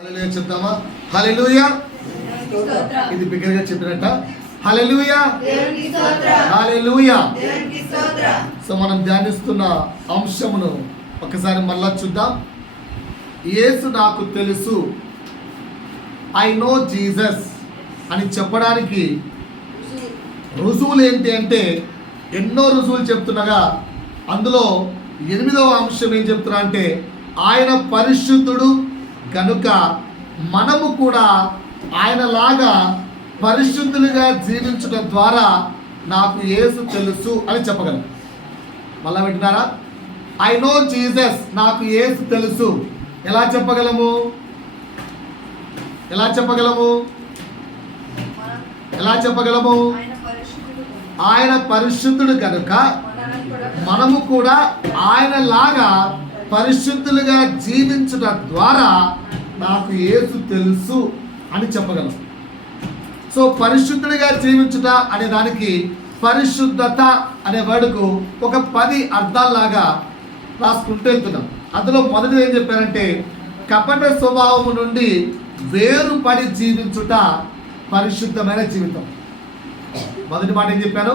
హల్లెలూయా చెప్తామా? హల్లెలూయా. ఇది బిగ్గరగా చెప్పినట్ట. హల్లెలూయా, హల్లెలూయా. సో మనం ధ్యానిస్తున్న అంశమును ఒకసారి మళ్ళా చూద్దాం. యేసు నాకు తెలుసు, ఐ నో జీసస్ అని చెప్పడానికి రుజువులు ఏంటి అంటే ఎన్నో రుజువులు చెప్తుండగా అందులో 8వ అంశం ఏం చెప్తున్నా అంటే ఆయన పరిశుద్ధుడు కనుక మనము కూడా ఆయనలాగా పరిశుద్ధులుగా జీవించడం ద్వారా నాకు యేసు తెలుసు అని చెప్పగలం. మళ్ళా వింటున్నారా? ఐ నో జీసస్, నాకు యేసు తెలుసు. ఎలా చెప్పగలము? ఎలా చెప్పగలము? ఎలా చెప్పగలము? ఆయన పరిశుద్ధుడు కనుక మనము కూడా ఆయనలాగా పరిశుద్ధులుగా జీవించడం ద్వారా నాకు యేసు తెలుసు అని చెప్పగలం. సో పరిశుద్ధుడిగా జీవించుట అనే దానికి పరిశుద్ధత అనే వర్డ్కు ఒక 10 అర్థాల్లాగా రాసుకుంటూ వెళ్తున్నాం. అందులో మొదటిది ఏం చెప్పారంటే కపట స్వభావము నుండి వేరుపడి జీవించుట పరిశుద్ధమైన జీవితం. మొదటి మాట ఏం చెప్పాను?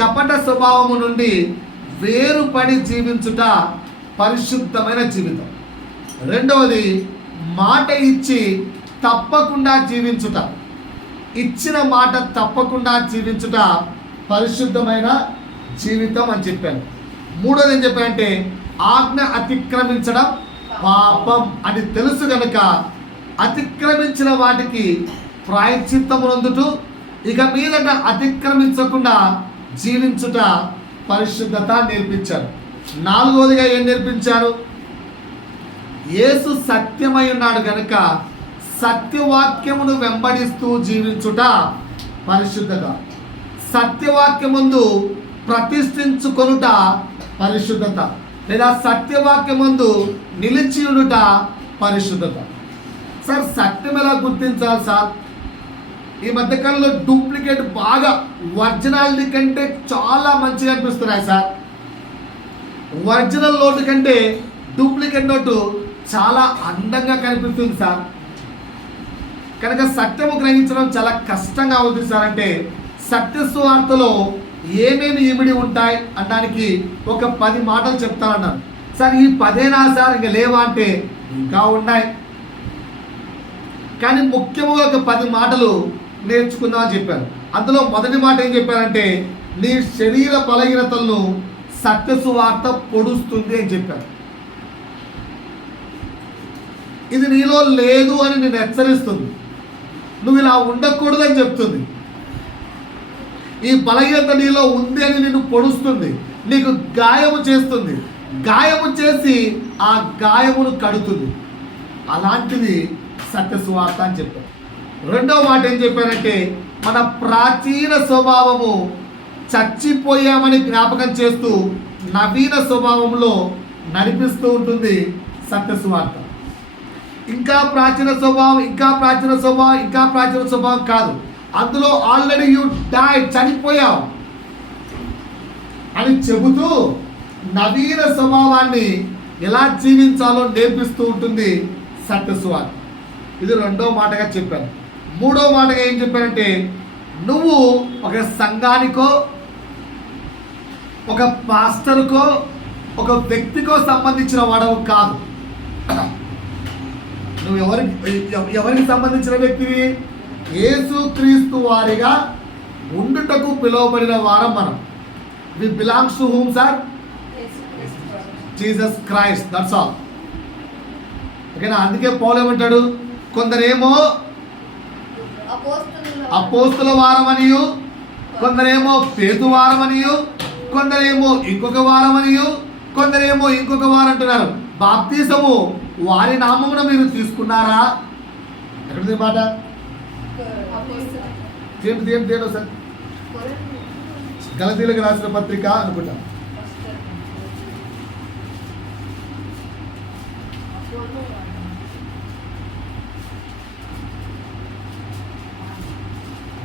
కపట స్వభావము నుండి వేరుపడి జీవించుట పరిశుద్ధమైన జీవితం. రెండవది మాట ఇచ్చి తప్పకుండా జీవించుట, ఇచ్చిన మాట తప్పకుండా జీవించుట పరిశుద్ధమైన జీవితం అని చెప్పాను. మూడోది ఏం చెప్పానంటే ఆజ్ఞ అతిక్రమించడం పాపం అని తెలుసు కనుక అతిక్రమించిన వాటికి ప్రాయశ్చిత్తమునందుటూ ఇక మీదట అతిక్రమించకుండా జీవించుట పరిశుద్ధత నేర్పించారు. నాలుగవదిగా ఏం నేర్పించారు? యేసు సత్యమై ఉన్నాడు కనుక సత్యవాక్యమును వెంబడిస్తూ జీవించుట పరిశుద్ధత. సత్యవాక్యమందు ప్రతిష్ఠించుకొనుట పరిశుద్ధత, లేదా సత్యవాక్యమందు నిలిచి ఉండుట పరిశుద్ధత. సార్ సత్యం ఎలా గుర్తించాలి సార్? ఈ మధ్యకాలంలో డూప్లికేట్ బాగా ఒరిజినాలిటీ కంటే చాలా మంచిగా అనిపిస్తున్నాయి సార్. ఒరిజినల్ నోటు కంటే డూప్లికేట్ నోటు చాలా అందంగా కనిపిస్తుంది సార్. కనుక సత్యము గ్రహించడం చాలా కష్టంగా అవుతుంది సార్. అంటే సత్య సువార్తలో ఏమేమి ఇమిడి ఉంటాయి అనడానికి ఒక 10 మాటలు చెప్తానన్నాను సార్. ఈ 10ఏనా సార్, ఇంకా లేవా అంటే ఇంకా ఉన్నాయి. కానీ ముఖ్యంగా ఒక 10 మాటలు నేర్చుకుందామని చెప్పాను. అందులో మొదటి మాట ఏం చెప్పారంటే నీ శరీర బలహీనతలను సత్య సువార్త పొడుస్తుంది అని చెప్పారు. ఇది నీలో లేదు అని నేను హెచ్చరిస్తుంది. నువ్వు ఇలా ఉండకూడదు అని చెప్తుంది. ఈ బలహీనత నీలో ఉంది అని నిన్ను పొడుస్తుంది, నీకు గాయము చేస్తుంది, గాయము చేసి ఆ గాయమును కడుతుంది. అలాంటిది సత్య సువార్త అని చెప్పారు. రెండవ మాట ఏం చెప్పారంటే మన ప్రాచీన స్వభావము చచ్చిపోయామని జ్ఞాపకం చేస్తూ నవీన స్వభావంలో నడిపిస్తూ ఉంటుంది సత్య సువార్త. ఇంకా ప్రాచీన స్వభావం, ఇంకా ప్రాచీన స్వభావం, ఇంకా ప్రాచీన స్వభావం కాదు. అందులో ఆల్రెడీ యూ డైడ్, చనిపోయావు అని చెబుతూ నవీన స్వభావాన్ని ఎలా జీవించాలో నేర్పిస్తూ ఉంటుంది సత్య సువార్త. ఇది రెండో మాటగా చెప్పాను. మూడో మాటగా ఏం చెప్పానంటే నువ్వు ఒక సంఘానికో, ఒక పాస్టర్కో, ఒక వ్యక్తికో సంబంధించిన వాడవు కాదు. నువ్వు ఎవరికి సంబంధించిన వ్యక్తివి? యేసు క్రీస్తు వారిగా ఉండుటకు పిలువబడిన వారం మనం. We belongs to whom sir? Jesus Christ, that's all. ఓకేనా? అందుకే పౌలు ఏమంటాడు, కొందరేమో అపోస్తుల వారం అనియు, కొందరేమో పేతు వారం అనియు, కొందరేమో ఇంకొక వారం అనియు, కొందరేమో ఇంకొక వారం అంటున్నారు. బాప్తిసము వారి నామమున మీరు తీసుకున్నారా? ఎక్కడిది మాట? తీయండి సార్. గలతీలకు రాసిన పత్రిక అనుకుంటా.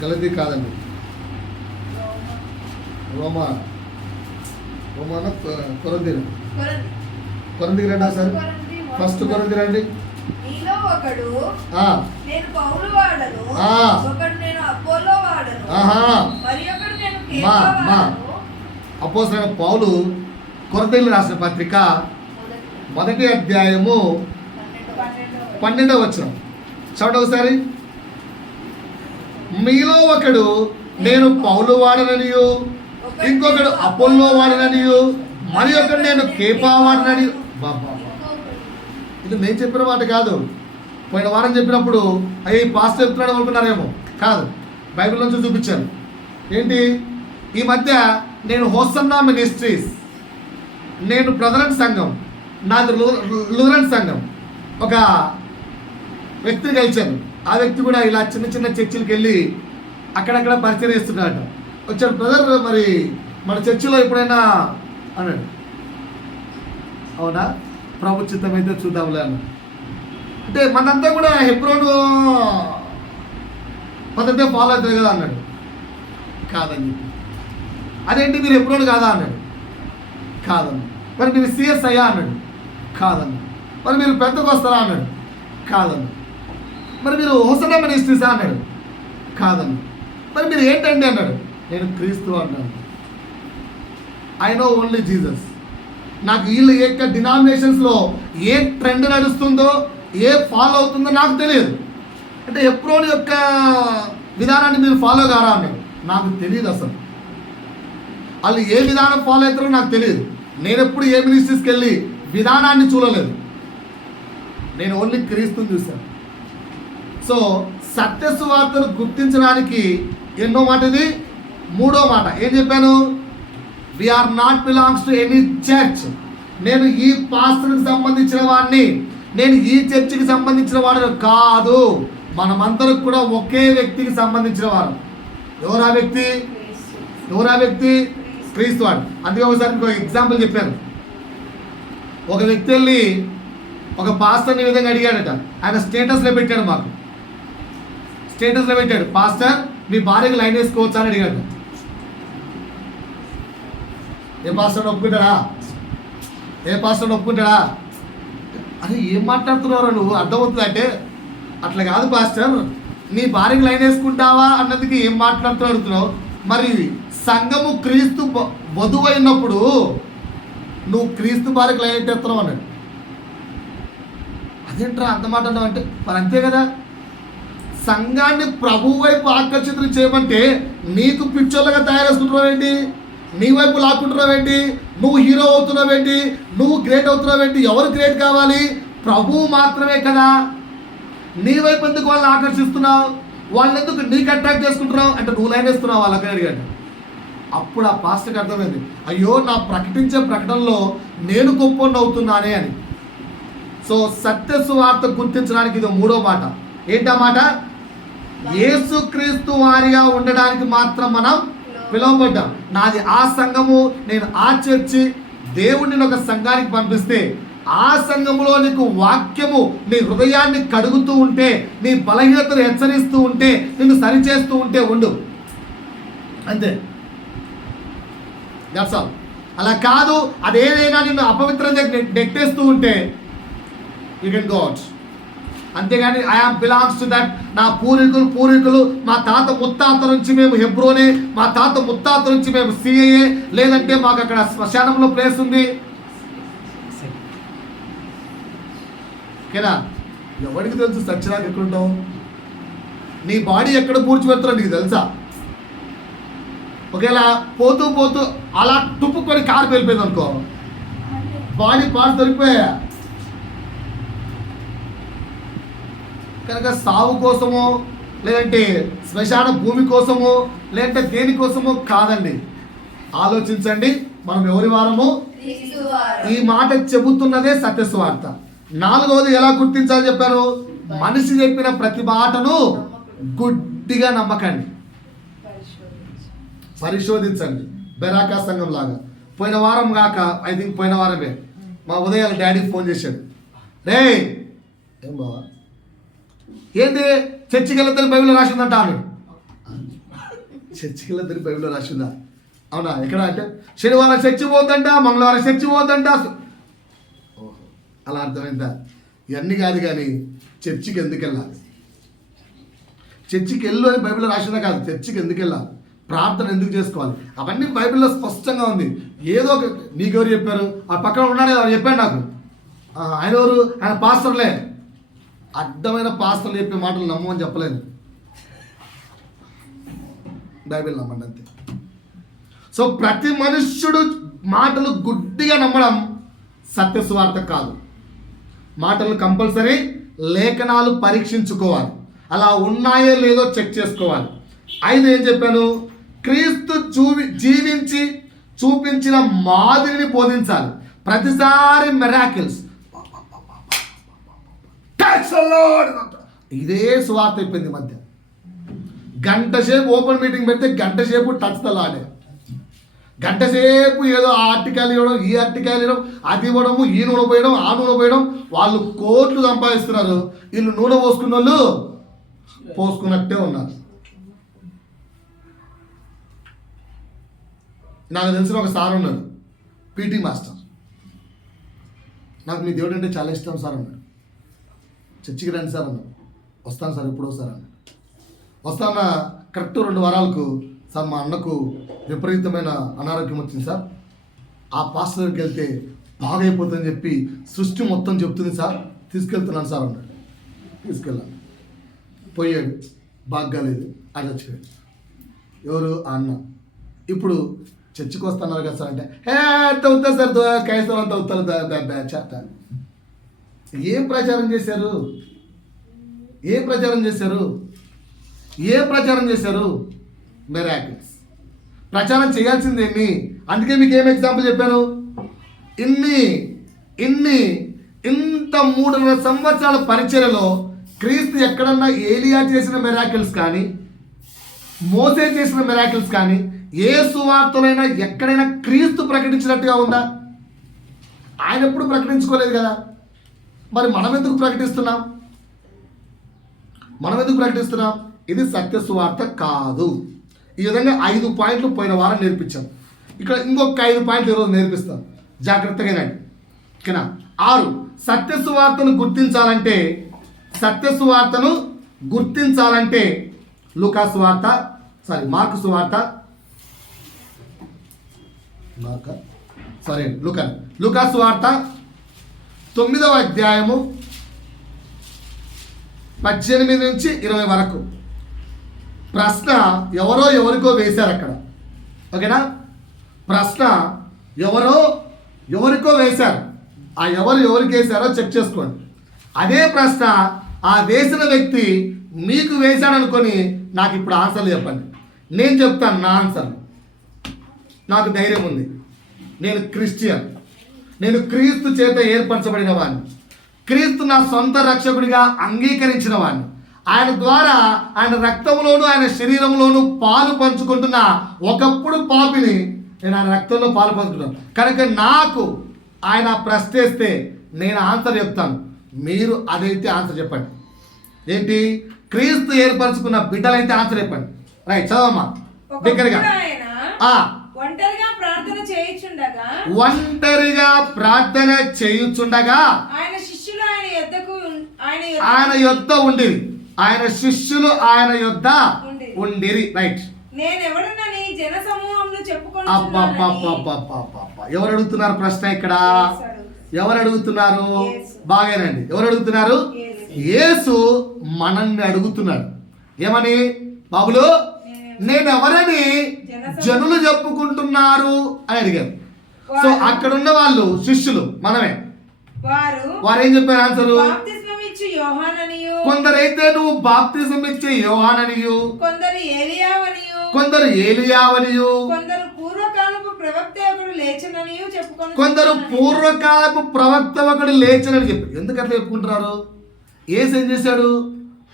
గలతీ కాదండి, రోమాన కొరంథీకి రండి సార్. ఫస్ట్ కొరంథీ రండి. ఒకడు ఆ, నేను పౌలు వాడను, ఆ. ఒకడు నేను అపోలో వాడను, ఆహా. మరి ఒకడు నేను మా కేఫా మా వాడను. అపోస్తలుడైన పౌలు కొరింథీయులకు రాసిన పత్రిక 1వ అధ్యాయము 12వ వచనం చదవండి ఒకసారి. మీలో ఒకడు నేను పౌలు వాడననియు, ఇంకొకడు అపోల్లో వాడననియు, మరి ఒకడు నేను కేఫా వాడననియు. బాబా, ఇది నేను చెప్పిన మాట కాదు. పోయిన వారం చెప్పినప్పుడు అయ్యి పాస్టర్ చెప్తున్నాడు అనుకున్నారేమో. కాదు, బైబిల్ నుంచి చూపించాను. ఏంటి, ఈ మధ్య నేను హోసన్నా మినిస్ట్రీస్, నేను బ్రదరన్ సంఘం, నాది లూరన్ సంఘం, ఒక వ్యక్తిని కలిశాను. ఆ వ్యక్తి కూడా ఇలా చిన్న చిన్న చర్చిలకు వెళ్ళి అక్కడక్కడ పరిచయం చేస్తున్నాడు. వచ్చాడు, బ్రదర్ మరి మన చర్చిలో ఎప్పుడైనా అన్నాడు. అవునా, ప్రభు చిత్తం అయితే చూద్దాంలే అన్న. అంటే మనంతా కూడా హెబ్రోను పద్ధతే ఫాలో అవుతుంది కదా అన్నాడు. కాదని చెప్పి. అదేంటి మీరు హెబ్రోను కాదా అన్నాడు. కాదన్న. మరి మీరు సిఎస్ అయ్యా అన్నాడు. కాదన్న. మరి మీరు పెద్దకు వస్తారా అన్నాడు. కాదన్న. మరి మీరు హోసన్నా మినిస్ట్రీసా అన్నాడు. కాదన్న. మరి మీరు ఏంటండి అన్నాడు. నేను క్రీస్తు అన్నాను. I know only Jesus. నాకు వీళ్ళు ఏ డినామినేషన్స్లో ఏ ట్రెండ్ నడుస్తుందో, ఏ ఫాలో అవుతుందో నాకు తెలియదు. అంటే హెబ్రోను యొక్క విధానాన్ని మీరు ఫాలో కారా అన్నాడు. నాకు తెలియదు అసలు. వాళ్ళు ఏ విధానం ఫాలో అవుతారో నాకు తెలియదు. నేను ఎప్పుడు ఏ మినిస్ట్రీస్కి వెళ్ళి విధానాన్ని చూడలేదు. నేను ఓన్లీ క్రీస్తుని చూశాను. సో సత్య సువార్తను గుర్తించడానికి ఎన్నో మాట ఇది, 3వ మాట ఏం చెప్పాను? We are not belongs to any church. నేను ఈ పాస్టర్కి సంబంధించిన వాడిని, నేను ఈ చర్చికి సంబంధించిన వాడు కాదు. మనమందరం కూడా ఒకే వ్యక్తికి సంబంధించిన వారు. ఎవరు ఆ వ్యక్తి? ఎవరు ఆ వ్యక్తి? క్రీస్తు వాడు. అందుకే ఒకసారి ఇంకో ఎగ్జాంపుల్ చెప్పాను. ఒక వ్యక్తి వెళ్ళి ఒక పాస్టర్ని ఈ విధంగా అడిగాడట. ఆయన స్టేటస్లో పెట్టాడు, మాకు స్టేటస్లో పెట్టాడు, పాస్టర్ మీ భార్యకి లైన్ వేసుకోవచ్చా అని అడిగాడు. ఏ పాస్టర్ ఒప్పుకుంటాడా? ఏ పాస్టర్ ఒప్పుకుంటాడా? అరే ఏం మాట్లాడుతున్నావు నువ్వు, అర్థమవుతుంది అంటే అట్లా కాదు పాస్టర్, నీ భార్యకి లైన్ వేసుకుంటావా అన్నదికి ఏం మాట్లాడుతున్నావు. మరి సంఘము క్రీస్తు వధువు అయినప్పుడు నువ్వు క్రీస్తు భార్యకి లైన్ ఎట్టేస్తున్నావు అన్నాడు. అదేంట్రా అంత మాట అన్నావు అంటే, మరి అంతే కదా. సంఘాన్ని ప్రభు వైపు ఆకర్షితులు చేయమంటే నీకు పిక్చర్లుగా తయారు చేసుకుంటున్నావు ఏంటి? నీ వైపు లాక్కుంటున్నావు ఏంటి? నువ్వు హీరో అవుతున్నావు ఏంటి? నువ్వు గ్రేట్ అవుతున్నావు ఏంటి? ఎవరు గ్రేట్ కావాలి? ప్రభువు మాత్రమే కదా. నీ వైపు ఎందుకు వాళ్ళని ఆకర్షిస్తున్నావు? వాళ్ళని ఎందుకు నీకు అట్రాక్ట్ చేసుకుంటున్నావు అంటే నువ్వు లైన్ వేస్తున్నావు వాళ్ళకి అడిగాడు. అప్పుడు ఆ పాస్టర్కి అర్థమైంది, అయ్యో నా ప్రకటించే ప్రకటనలో నేను గొప్ప అవుతున్నానే అని. సో సత్య సువార్త గుర్తించడానికి ఇది 3వ మాట. ఏంటా మాట? యేసుక్రీస్తు వారిగా ఉండడానికి మాత్రం మనం పిలువబడ్డాం. నాది ఆ సంఘము, నేను ఆ చర్చి. దేవుడిని ఒక సంఘానికి పంపిస్తే ఆ సంఘములో నీకు వాక్యము నీ హృదయాన్ని కడుగుతూ ఉంటే, నీ బలహీనతను హెచ్చరిస్తూ ఉంటే, నిన్ను సరిచేస్తూ ఉంటే ఉండు, అంతే. That's all. అలా కాదు, అదేదైనా నిన్ను అపవిత్రంగా నెట్టేస్తూ ఉంటే యూ కెన్ గో అవుట్. అంతేగాని I am belongs to that, నా పూర్వీకులు మా తాత ముత్తాత నుంచి మేము హెబ్రోనే, మా తాత ముత్తాత నుంచి మేము సిఐఏ, లేదంటే మాకు అక్కడ శ్మశానంలో ప్లేస్ ఉంది. ఓకేనా? ఎవరికి తెలుసు సత్యనాకు ఎక్కడుంటావు? నీ బాడీ ఎక్కడ పూడ్చిపెడతారో నీకు తెలుసా? ఒకేలా పోతూ పోతూ అలా తుప్పుకొని కారు వెళ్ళిపోయింది అనుకో, బాడీ పార్ట్స్ దొరికిపోయా. కనుక సావు కోసమో, లేదంటే శ్మశాన భూమి కోసమో, లేదంటే దేనికోసమో కాదండి. ఆలోచించండి, మనం ఎవరి వారము? ఈ మాట చెబుతున్నదే సత్యస్వార్త. 4వది ఎలా గుర్తించాలని చెప్పాను? మనిషి చెప్పిన ప్రతి మాటను గుడ్డిగా నమ్మకండి, పరిశోధించండి. బెరాకా సంఘం లాగా. పోయిన వారం కాక ఐ థింక్ పోయిన వారమే మా ఉదయాల డాడీకి ఫోన్ చేశాడు. రే ఏం బావా, ఏంది చర్చికి వెళ్ళొద్దని బైబిల్లో రాసిందంట అన్నాడు. చర్చికి వెళ్ళొద్దని బైబిల్లో రాసిందా? అవునా, ఎక్కడ అంటే శనివారం చర్చి పోద్దంట, మంగళవారం చర్చి పోద్దంట. ఓహో, అలా అర్థమైందా? ఇవన్నీ కాదు కానీ చర్చికి ఎందుకు వెళ్ళాలి, చర్చికి వెళ్ళు అని బైబిల్లో రాసిందా కాదు, చర్చికి ఎందుకు వెళ్ళాలి, ప్రార్థన ఎందుకు చేసుకోవాలి, అవన్నీ బైబిల్లో స్పష్టంగా ఉంది. ఏదో ఒక నీకెవరు చెప్పారు, ఆ పక్కన ఉన్నాడు ఎవరు చెప్పాడు నాకు, ఆయన ఎవరు, ఆయన పాస్టర్లే, అడ్డమైన పాస్టర్లు చెప్పే మాటలు నమ్మని చెప్పలేదు, బైబిల్ నమ్మండి అంతే. సో ప్రతి మనుష్యుడు మాటలు గుడ్డిగా నమ్మడం సత్య సువార్త కాదు. మాటలు కంపల్సరీ లేఖనాలు పరీక్షించుకోవాలి, అలా ఉన్నాయో లేదో చెక్ చేసుకోవాలి. 5 ఏం చెప్పాను, క్రీస్తు జీవించి చూపించిన మాదిరిని బోధించాలి. ప్రతిసారి మిరాకిల్స్, ఇదే సువార్త అయిపోయింది. మధ్య గంట సేపు ఓపెన్ మీటింగ్ పెడితే గంట సేపు టచ్ ద లార్డ్, గంట సేపు ఏదో ఆ ఆర్టికల్ ఇవ్వడం, ఈ ఆర్టికల్ ఇవ్వడం, అది ఇవ్వడము, ఈ నూనె పోయడం, ఆ నూనె పోయడం. వాళ్ళు కోట్లు సంపాదిస్తున్నారు, వీళ్ళు నూనె పోసుకున్న వాళ్ళు పోసుకున్నట్టే ఉన్నారు. నాకు తెలిసిన ఒక సార్ ఉన్నాడు, పీటీ మాస్టర్. నాకు మీ దేవుడు అంటే చాలా ఇష్టం సార్ అన్నాడు. చర్చికి రండి సార్ అన్నాడు. వస్తాను సార్, ఎప్పుడో సార్ అన్నాడు. వస్తాన కరెక్ట్ 2 వారాలకు, సార్ మా అన్నకు విపరీతమైన అనారోగ్యం వచ్చింది సార్, ఆ పాస్టర్ దగ్గరికి వెళ్తే బాగా అయిపోతుందని చెప్పి సృష్టి మొత్తం చెప్తుంది సార్, తీసుకెళ్తున్నాను సార్ అన్నాడు. తీసుకెళ్ళాను, పోయాడు, బాగాలేదు, అది వచ్చిపోయాడు. ఎవరు, ఆ అన్న. ఇప్పుడు చర్చికి వస్తున్నారు కదా సార్ అంటే, అవుతా సార్, కైస్తవం అంతా అవుతారు. ఏం ప్రచారం చేశారు, ఏం ప్రచారం చేశారు, ఏం ప్రచారం చేశారు? మిరాకిల్స్ ప్రచారం చేయాల్సింది ఎన్ని. అందుకే మీకు ఏం ఎగ్జాంపుల్ చెప్పాను, ఇంత 3.5 సంవత్సరాల పరిచర్యలో క్రీస్తు ఎక్కడన్నా ఏలియా చేసిన మిరాకిల్స్ కానీ, మోసే చేసిన మిరాకిల్స్ కానీ, ఏ సువార్తలైనా ఎక్కడైనా క్రీస్తు ప్రకటించినట్టుగా ఉందా? ఆయన ఎప్పుడు ప్రకటించుకోలేదు కదా. మరి మనం ఎందుకు ప్రకటిస్తున్నాం? ఇది సత్య సువార్త కాదు. ఈ విధంగా 5 పాయింట్లు పోయిన వారం నేర్పించాను. ఇక్కడ ఇంకొక 5 పాయింట్లు ఈరోజు నేర్పిస్తాను, జాగ్రత్తగా రండి. ఓకేనా? 6 సత్య సువార్తను గుర్తించాలంటే మార్కు సువార్త లూకా సువార్త 9వ అధ్యాయము 18 నుంచి 20 వరకు ప్రశ్న ఎవరికో వేశారు అక్కడ. ఓకేనా? ప్రశ్న ఎవరికో వేశారు. ఆ ఎవరికి వేశారో చెక్ చేసుకోండి. అదే ప్రశ్న ఆ వేసిన వ్యక్తి మీకు వేశాడు అనుకొని నాకు ఇప్పుడు ఆన్సర్లు చెప్పండి. నేను చెప్తాను నా ఆన్సర్. నాకు ధైర్యం ఉంది. నేను క్రిస్టియన్, నేను క్రీస్తు చేత ఏర్పరచబడిన వాడిని, క్రీస్తు నా సొంత రక్షకుడిగా అంగీకరించిన వాడిని, ఆయన ద్వారా ఆయన రక్తంలోను ఆయన శరీరంలోను పాలు పంచుకుంటున్న ఒకప్పుడు పాపిని నేను ఆయన రక్తంలో పాలు పంచుకున్నాను. కనుక నాకు ఆయన ప్రశ్న వేస్తే నేను ఆన్సర్ చెప్తాను, మీరు అదైతే ఆన్సర్ చెప్పండి. ఏంటి? క్రీస్తు ఏర్పరచుకున్న బిడ్డలైతే ఆన్సర్ చెప్పండి. రైట్, చదవమ్మా దగ్గరగా. ఒంటరిగా ప్రార్థన చేయుచుండగా ఆయన శిష్యులు ఆయన యొద్ద ఉండిరి. రైట్. నేనెవడనని జనసమూహంలో చెప్పుకొని ఎవరు అడుగుతున్నారు ప్రశ్న ఇక్కడ? ఎవరు అడుగుతున్నారు? బాగానండి. ఎవరు అడుగుతున్నారు? యేసు మనల్ని అడుగుతున్నాడు. ఏమని? బాబులు, నేనెవరని జనులు చెప్పుకుంటున్నారు అని అడిగారు. సో అక్కడ ఉన్న వాళ్ళు శిష్యులు మనమే. వారు ఏం చెప్పారు ఆన్సరు? కొందరైతే నువ్వు బాప్తిజం ఇచ్చే యోహాననియు, కొందరు ఏలియావనియు, కొందరు పూర్వకాలపు ప్రవక్త ఒకడు లేచనని చెప్పి. ఎందుకు అట్లా చెప్పుకుంటున్నారు? యేసు ఏం చేశాడు?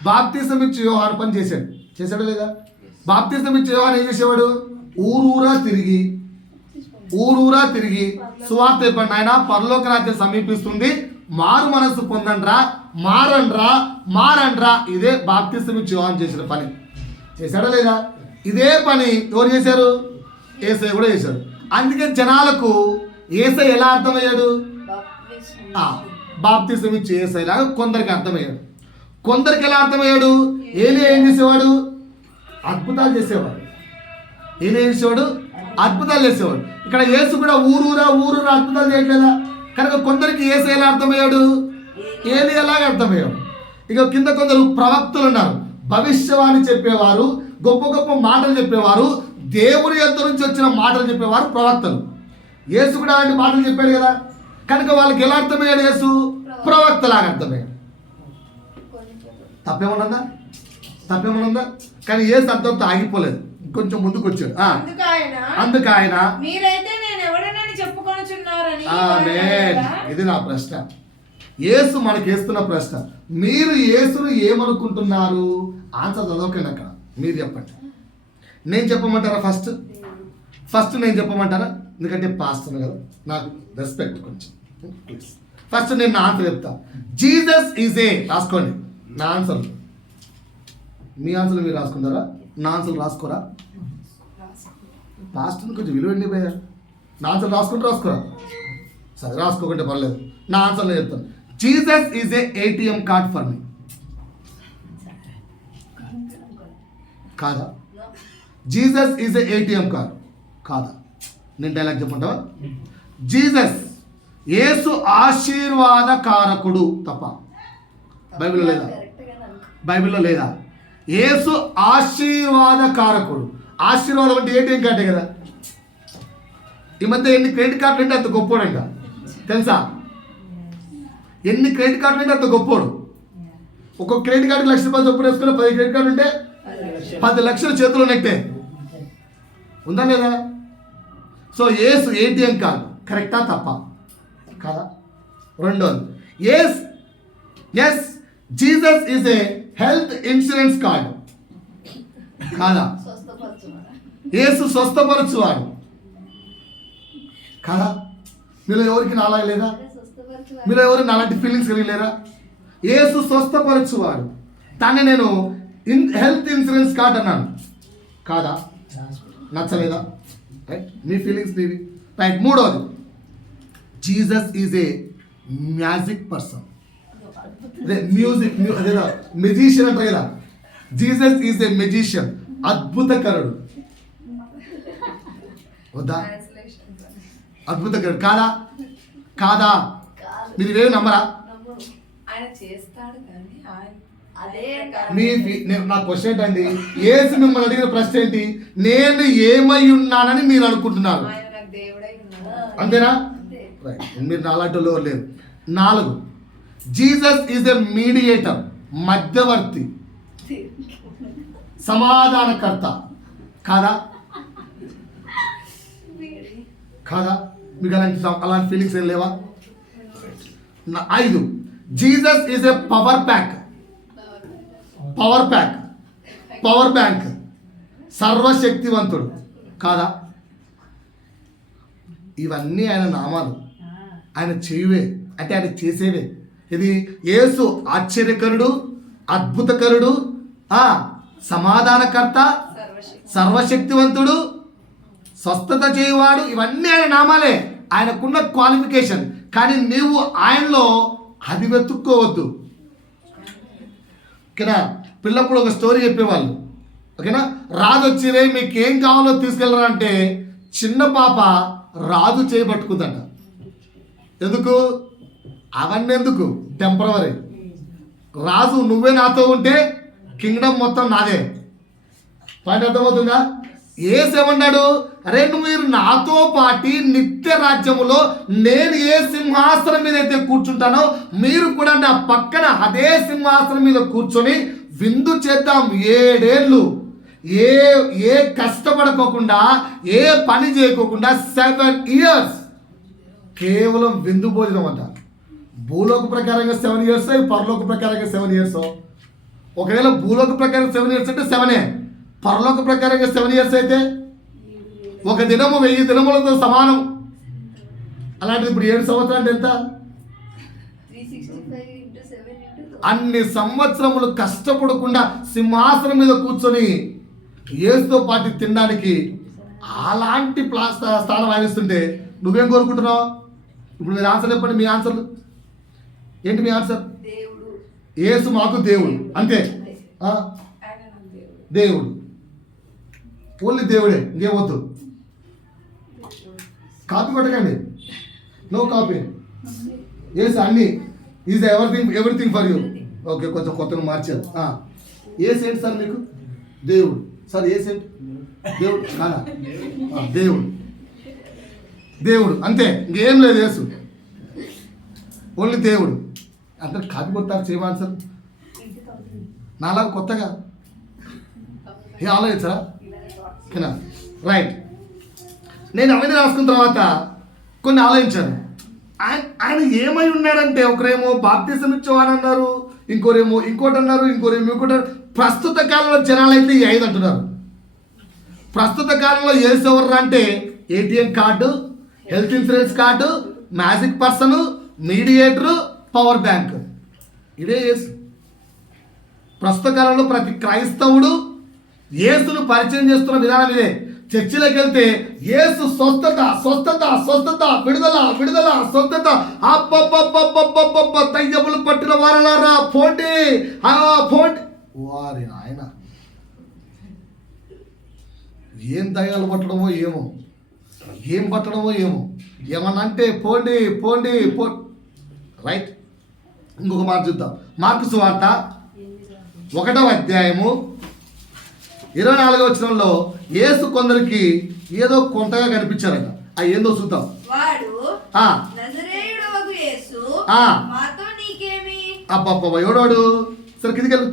బాప్తిజం ఇచ్చే యోహాను పని చేశాడా లేదా? బాప్తిజం ఇచ్చే యోహాను ఏం చేసేవాడు? ఊరూరా తిరిగి సువార్త చెప్పండి, ఆయన పరలోక రాజ్యం సమీపిస్తుంది, మారు మనస్సు పొందండ్రా, మారండ్రా. ఇదే బాప్తిజం ఇచ్చే యోహాను చేసిన పని. చేశాడా లేదా? ఇదే పని ఎవరు చేశారు? యేసయ్య కూడా చేశాడు. అందుకే జనాలకు యేసయ్య ఎలా అర్థమయ్యాడు? బాప్తిసం ఇచ్చి యేసయ్యలాగా కొందరికి అర్థమయ్యాడు. కొందరికి ఎలా అర్థమయ్యాడు? ఏలియా ఏం చేసేవాడు? అద్భుతాలు చేసేవాడు. ఏలియా చేసేవాడు? అద్భుతాలు చేసేవాడు. ఇక్కడ యేసు కూడా ఊరూరా అద్భుతాలు చేయట్లేదా? కనుక కొందరికి యేసు ఎలా అర్థమయ్యాడు? ఏలియాలాగా అర్థమయ్యాడు. ఇక కింద కొందరు ప్రవక్తలు ఉన్నారు, భవిష్యవాణి చెప్పేవారు, గొప్ప గొప్ప మాటలు చెప్పేవారు, దేవుని యొద్ద నుంచి వచ్చిన మాటలు చెప్పేవారు ప్రవక్తలు. యేసు కూడా అలాంటి మాటలు చెప్పాడు కదా. కనుక వాళ్ళకి ఎలా అర్థమయ్యాడు? యేసు ప్రవక్తలాగా అర్థమయ్యాడు. తప్పేమన్నా? కానీ యేసు అర్థంతో ఆగిపోలేదు, కొంచెం ముందుకు వచ్చాడు. అందుకు ఆయన ఇది నా ప్రశ్న, యేసు మనకి వేస్తున్న ప్రశ్న. మీరు యేసును ఏమనుకుంటున్నారు? ఆన్సర్ చదవకండి, అక్కడ మీరు చెప్పండి. నేను చెప్పమంటారా? ఫస్ట్ నేను చెప్పమంటారా? ఎందుకంటే పాస్టర్ కదా, నాకు రెస్పెక్ట్ కొంచెం ప్లీజ్. ఫస్ట్ నేను నా ఆన్సర్ చెప్తా. జీసస్ ఈజ్ ఏ, రాసుకోండి నా ఆన్సర్. మీ ఆన్సర్ మీరు రాసుకుంటారా? నా ఆన్సర్ రాసుకోరా? పాస్టర్ని కొంచెం విలువండి భయ్యా. నా ఆన్సర్ రాసుకోరా? సరే రాసుకోకుంటే పర్లేదు. నా ఆన్సర్ నేను చెప్తాను. Jesus is a ATM card for me. కాదా? Jesus is a ATM card కాదా? నేను డైలాగ్ చెప్పమంటావా? జీసస్ యేసు ఆశీర్వాదకారకుడు తప్ప. బైబిల్లో లేదా? యేసు ఆశీర్వాదకారకుడు. ఆశీర్వాదం అంటే ATM కార్డే కదా. ఈ మధ్య ఎన్ని క్రెడిట్ కార్డులు అంటే అంత గొప్పోడంట, తెలుసా? ఎన్ని క్రెడిట్ కార్డులు అంటే అంత గొప్పోడు. ఒక్కొక్క క్రెడిట్ కార్డు ₹1,00,000 చొప్పున వేసుకుని 10 క్రెడిట్ కార్డు ఉంటే 10 లక్షల చేతులు నెట్టే ఉందా లేదా? సో యేసు ATM కార్డు కరెక్టా తప్ప? కదా. రెండోది, yes Jesus is a health insurance card. కాదా? యేసు స్వస్థపరచువాడు. కాదా? మీలో ఎవరికి నాలాగా లేదా? మీలో ఎవరు నాలాంటి ఫీలింగ్స్ కలిగలేరా? యేసు స్వస్థపరచువాడు. దాన్ని నేను హెల్త్ ఇన్సూరెన్స్ కార్డ్ అన్నాను. కాదా? నచ్చలేదా? రైట్, మీ ఫీలింగ్స్ మీవి. రైట్. మూడోది, Jesus is a magic person. అదే మ్యూజిక్, అదేదా మెజిషియన్ అంటారు కదా. జీసస్ ఈజ్ ఏ మెజిషియన్, అద్భుతకరుడు. వద్దా? అద్భుతకరుడు కాదా? కాదా? మీరు ఇవేవి నమ్మరా? నా క్వశ్చన్ ఏంటండి, యేసు మిమ్మల్ని అడిగిన ప్రశ్న ఏంటి? నేను ఏమై ఉన్నానని మీరు అనుకుంటున్నారు, అంతేనా? మీరు నాలాంటి లేరు. 4, జీసస్ ఈజ్ ఎ మీడియేటర్, మధ్యవర్తి, సమాధానకర్త. కాదా? కాదా? మీకు అలాంటి ఫీలింగ్స్ ఏం లేవా? 5, Jesus is a power bank, సర్వశక్తివంతుడు. కాదా? ఇవన్నీ ఆయన నామాలు, ఆయన చేయువే, అంటే ఆయన చేసేవే. ఇది యేసు ఆశ్చర్యకరుడు, అద్భుతకరుడు, సమాధానకర్త, సర్వశక్తివంతుడు, స్వస్థత చేయువాడు. ఇవన్నీ ఆయన నామాలే, ఆయనకున్న క్వాలిఫికేషన్. కానీ నీవు ఆయనలో అది వెతుక్కోవద్దు. ఓకేనా? పిల్లప్పుడు ఒక స్టోరీ చెప్పేవాళ్ళు. ఓకేనా? రాజు వచ్చిరే మీకు ఏం కావాలో తీసుకెళ్ళరా అంటే చిన్న పాప రాజు చేయబట్టుకుందంట. ఎందుకు? అవన్నీ ఎందుకు? టెంపరవరీ. రాజు నువ్వే నాతో ఉంటే కింగ్డమ్ మొత్తం నాదే. పాయింట్ అర్థమవుతుందా? ఏమన్నాడు? అరే మీరు నాతో పాటి నిత్య రాజ్యములో నేను ఏ సింహాసనం మీద అయితే కూర్చుంటానో మీరు కూడా నా పక్కన అదే సింహాసనం మీద కూర్చొని విందు చేద్దాం. 7 ఏళ్ళు ఏ కష్టపడుకోకుండా, ఏ పని చేయకోకుండా 7 years కేవలం విందు భోజనం అంట. భూలోక ప్రకారంగా 7 years, పరలోక ప్రకారంగా 7 years. ఒకవేళ భూలోక ప్రకారం 7 years అంటే 7, పరలోక ప్రకారంగా 7 years అయితే ఒక దినము 1000 దినములతో సమానం. అలాంటిది ఇప్పుడు 7 సంవత్సరాలు అంటే ఎంత? అన్ని సంవత్సరములు కష్టపడకుండా సింహాసనం మీద కూర్చొని యేసుతో పాటు తినడానికి అలాంటి స్థానం ఆయనిస్తుంటే నువ్వేం కోరుకుంటున్నావు? ఇప్పుడు మీరు ఆన్సర్ చెప్పండి, మీ ఆన్సర్లు. ఏంటి మీ ఆన్సర్? దేవుడు. యేసు మాకు దేవుడు, అంతే. ఆయన నాకు దేవుడు. దేవుడు ఓన్లీ దేవుడే, ఇంకేమొద్దు. కాపీ కొట్టకండి, నో కాపీ. యేసు అన్ని, is everything for you. Okay, కొంచెం కొత్తగా మార్చారు. యేసు ఏంటి సార్ మీకు? దేవుడు. సార్ యేసు ఏంటి? దేవుడు కాదా? దేవుడు, దేవుడు అంతే, ఇంకేం లేదు. యేసు ఓన్లీ దేవుడు. అందరు కాపీ కొట్టారు, సేమ్ ఆన్సర్. నాలాగా కొత్తగా ఏ ఆలోచించరా? ఓకేనా, రైట్. నేను అవన్నీ రాసుకున్న తర్వాత కొన్ని ఆలోచించాను. ఆయన ఏమై ఉన్నాడంటే, ఒకరేమో బాప్తిసం ఇచ్చేవాడు అన్నారు, ఇంకోరేమో ఇంకోటి అన్నారు, ఇంకోరేమో ఇంకోటి. ప్రస్తుత కాలంలో జనాలు అయితే ఈ 5 అంటున్నారు. ప్రస్తుత కాలంలో యేసు ఎవరు అంటే ATM card, health insurance card, magic person, mediator, power bank. ఇదే యేసు. ప్రస్తుత కాలంలో ప్రతి క్రైస్తవుడు యేసును పరిచయం చేస్తున్న విధానం ఇదే. చర్చిలోకి వెళ్తే యేసు స్వస్థత స్వస్థత స్వస్థత, విడుదల విడుదల, స్వస్థత. అబ్బబ్బబ్బబ్బబ్బబ్బ, దయ్యములు పట్టిన వారలారా పోండి, పోండి. వారి ఆయన ఏం దయ్యాలు పట్టడమో ఏమో, ఏం పట్టడమో ఏమో, ఏమన్నా అంటే పోండి పోండి పో. రైట్. ఇంకొక మాట చూద్దాం. మార్కు సువార్త 1వ అధ్యాయము 24వ వచనంలో యేసు కొందరికి ఏదో కొంతగా కనిపించారట. ఏందో చూద్దాం. వాడు నజరేయుడవగు యేసు, మాతో నీకేమి? అబ్బబ్బబ్బ, ఎవడోడు? సరే కిందికెళ్ళు.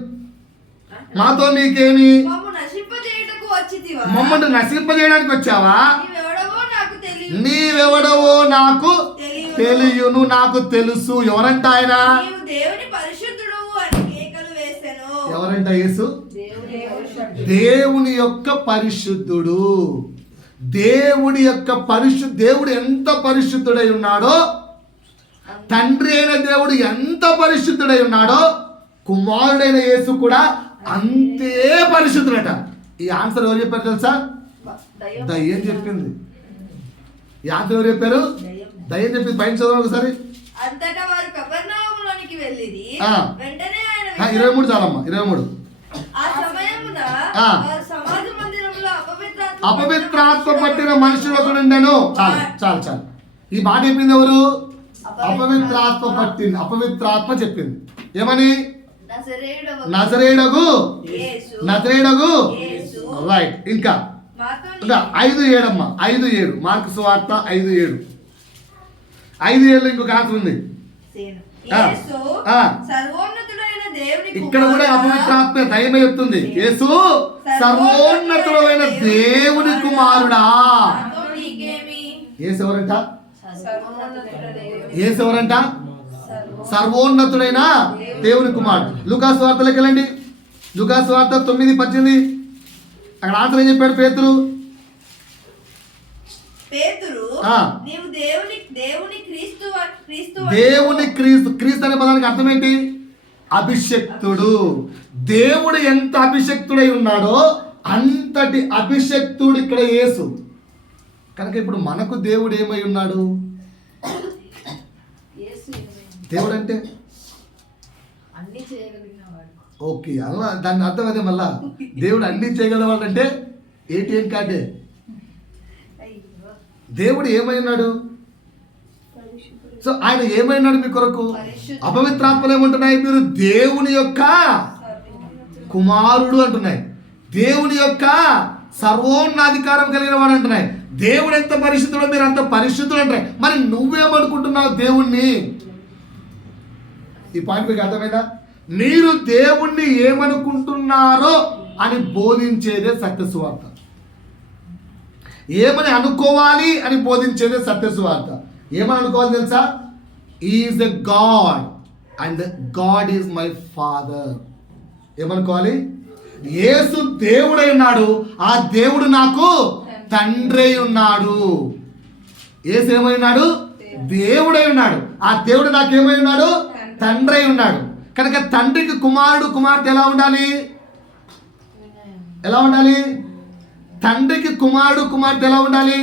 మాతో నీకేమి? మమ్ము నశింపజేయుటకు వచ్చితివా? మమ్మల్ని నశింపజేయడానికి వచ్చావా? నీవెవడవో నాకు తెలియదు. నీవెవడవో నాకు తెలియను, నాకు తెలుసు. ఎవరంట ఆయన? నీవు దేవుని పరిశుద్ధుడు అని కేకలు వేసెను. ఎవరంట యేసు? దేవుని యొక్క పరిశుద్ధుడు. దేవుడి యొక్క దేవుడు ఎంత పరిశుద్ధుడై ఉన్నాడో, తండ్రి అయిన దేవుడు ఎంత పరిశుద్ధుడై ఉన్నాడో, కుమారుడైన యేసు కూడా అంతే పరిశుద్ధుడట. ఈ ఆన్సర్ ఎవరు చెప్పారు తెలుసా? దయ్యం చెప్పింది. ఈ ఆన్సర్ ఎవరు చెప్పారు? దయ్యం చెప్పింది. పైన చదవండి ఒకసారి. అంతటా వారు కపెర్నహూములోనికి వెళ్ళిరి. వెంటనే ఆయన 23 చాలమ్మా, 23. ఆ సమయమున వారు సమాజ మందిరంలో అపవిత్రాత్మ పట్టిన మనుషులు ఒకడు ఉండెను. చాలు చాలు చాలు. ఈ మాట చెప్పింది ఎవరు? అపవిత్రాత్మ పట్టింది. అపవిత్రాత్మ చెప్పింది ఏమని? నజరేయుడగు రైట్. ఇంకా 5:7 అమ్మా, 5:7. మార్కు సువార్త 5:7. 5:7 ఇంకొక ఆన్సర్ ఉంది. ఇక్కడ కూడా అపవిత్రాత్మ దయ్యమే చెప్తుంది. యేసు సర్వోన్నతుడైన దేవుని కుమారుడా. యేసు ఎవరంట? యేసు ఎవరంట? సర్వోన్నతుడైన దేవుని కుమారుడు. లూకాసు వార్తలోకి వెళ్ళండి. లూకాసు వార్త 9:18. అక్కడ ఆన్సర్ ఏం చెప్పాడు పేతురు? దేవుని క్రీస్తు అనే పదానికి అర్థం ఏంటి? అభిషక్తుడు. దేవుడు ఎంత అభిషక్తుడై ఉన్నాడో అంతటి అభిషక్తుడు ఇక్కడ యేసు. కనుక ఇప్పుడు మనకు దేవుడు ఏమై ఉన్నాడు? దేవుడు అంటే ఓకే, అలా దాన్ని అర్థం అదే. మళ్ళా దేవుడు అన్ని చేయగలవాడు అంటే ఏటీఎం కార్డే. దేవుడు ఏమై ఉన్నాడు? సో ఆయన ఏమైనాడు మీ కొరకు? అపవిత్రాత్మలు ఏమంటున్నాయి? మీరు దేవుని యొక్క కుమారుడు అంటున్నాయి. దేవుని యొక్క సర్వోన్నతాధికారం కలిగిన వాడు అంటున్నాయి. దేవుడు ఎంత పరిశుద్ధుడో మీరు అంత పరిశుద్ధుడు అంటారు. మరి నువ్వేమనుకుంటున్నావు దేవుణ్ణి? ఈ పాయింట్ మీకు అర్థమైందా? మీరు దేవుణ్ణి ఏమనుకుంటున్నారో అని బోధించేదే సత్య సువార్త. ఏమని అనుకోవాలి అని బోధించేదే సత్య సువార్త. ఏమని అనుకోవాలి తెలుసా? Is a God and God is my father. ఏమనుకోవాలి? యేసు దేవుడై ఉన్నాడు, ఆ దేవుడు నాకు తండ్రి ఉన్నాడు. యేసు ఏమై ఉన్నాడు? దేవుడై ఉన్నాడు. ఆ దేవుడు నాకేమై ఉన్నాడు? తండ్రి ఉన్నాడు. కనుక తండ్రికి కుమారుడు కుమార్తె ఎలా ఉండాలి? ఎలా ఉండాలి? తండ్రికి కుమారుడు కుమార్తె ఎలా ఉండాలి?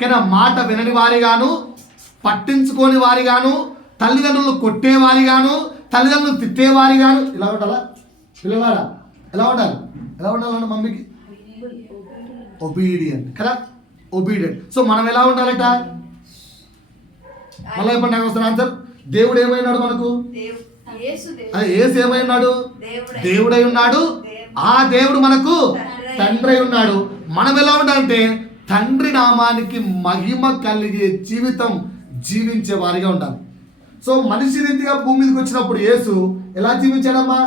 కానీ మాట వినని వారిగాను, పట్టించుకోని వారిగాను, తల్లిదండ్రులు కొట్టేవారిగాను, తల్లిదండ్రులు తిట్టేవారిగాను ఇలా ఉండాలా? పిల్లవారా ఎలా ఉండాలి? ఎలా ఉండాలన్న మమ్మీకి ఒబీడియంట్ కదా, ఒబీడియంట్. సో మనం ఎలా ఉండాలట? మళ్ళీ ఇప్పుడు నాకు వస్తున్న ఆన్సర్, దేవుడు ఏమైనాడు మనకు? అదే యేసు ఏమైనాడు? దేవుడై ఉన్నాడు. ఆ దేవుడు మనకు తండ్రి అయి ఉన్నాడు. మనం ఎలా ఉండాలంటే తండ్రి నామానికి మహిమ కలిగే జీవితం జీవించే వారిగా ఉండాలి. సో మనిషి రీతిగా భూమి మీదకి వచ్చినప్పుడు యేసు ఎలా జీవించాడమ్మా?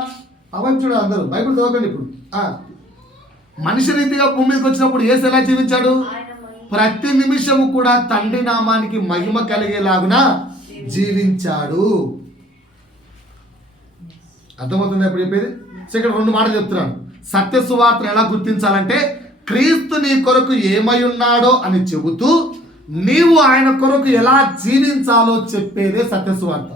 అవన్నీ చూడాలి అందరూ, బైబిల్ చదవకండి ఇప్పుడు. మనిషి రీతిగా భూమి మీదకి వచ్చినప్పుడు యేసు ఎలా జీవించాడు? ప్రతి నిమిషము కూడా తండ్రి నామానికి మహిమ కలిగేలాగున జీవించాడు. అర్థమవుతుంది ఇప్పుడు చెప్పేది? సో ఇక్కడ 2 మాటలు చెప్తున్నాను. సత్య సువార్తను ఎలా గుర్తించాలంటే క్రీస్తు నీ కొరకు ఏమై ఉన్నాడో అని చెబుతూ నీవు ఆయన కొరకు ఎలా జీవించాలో చెప్పేదే సత్య సువార్త.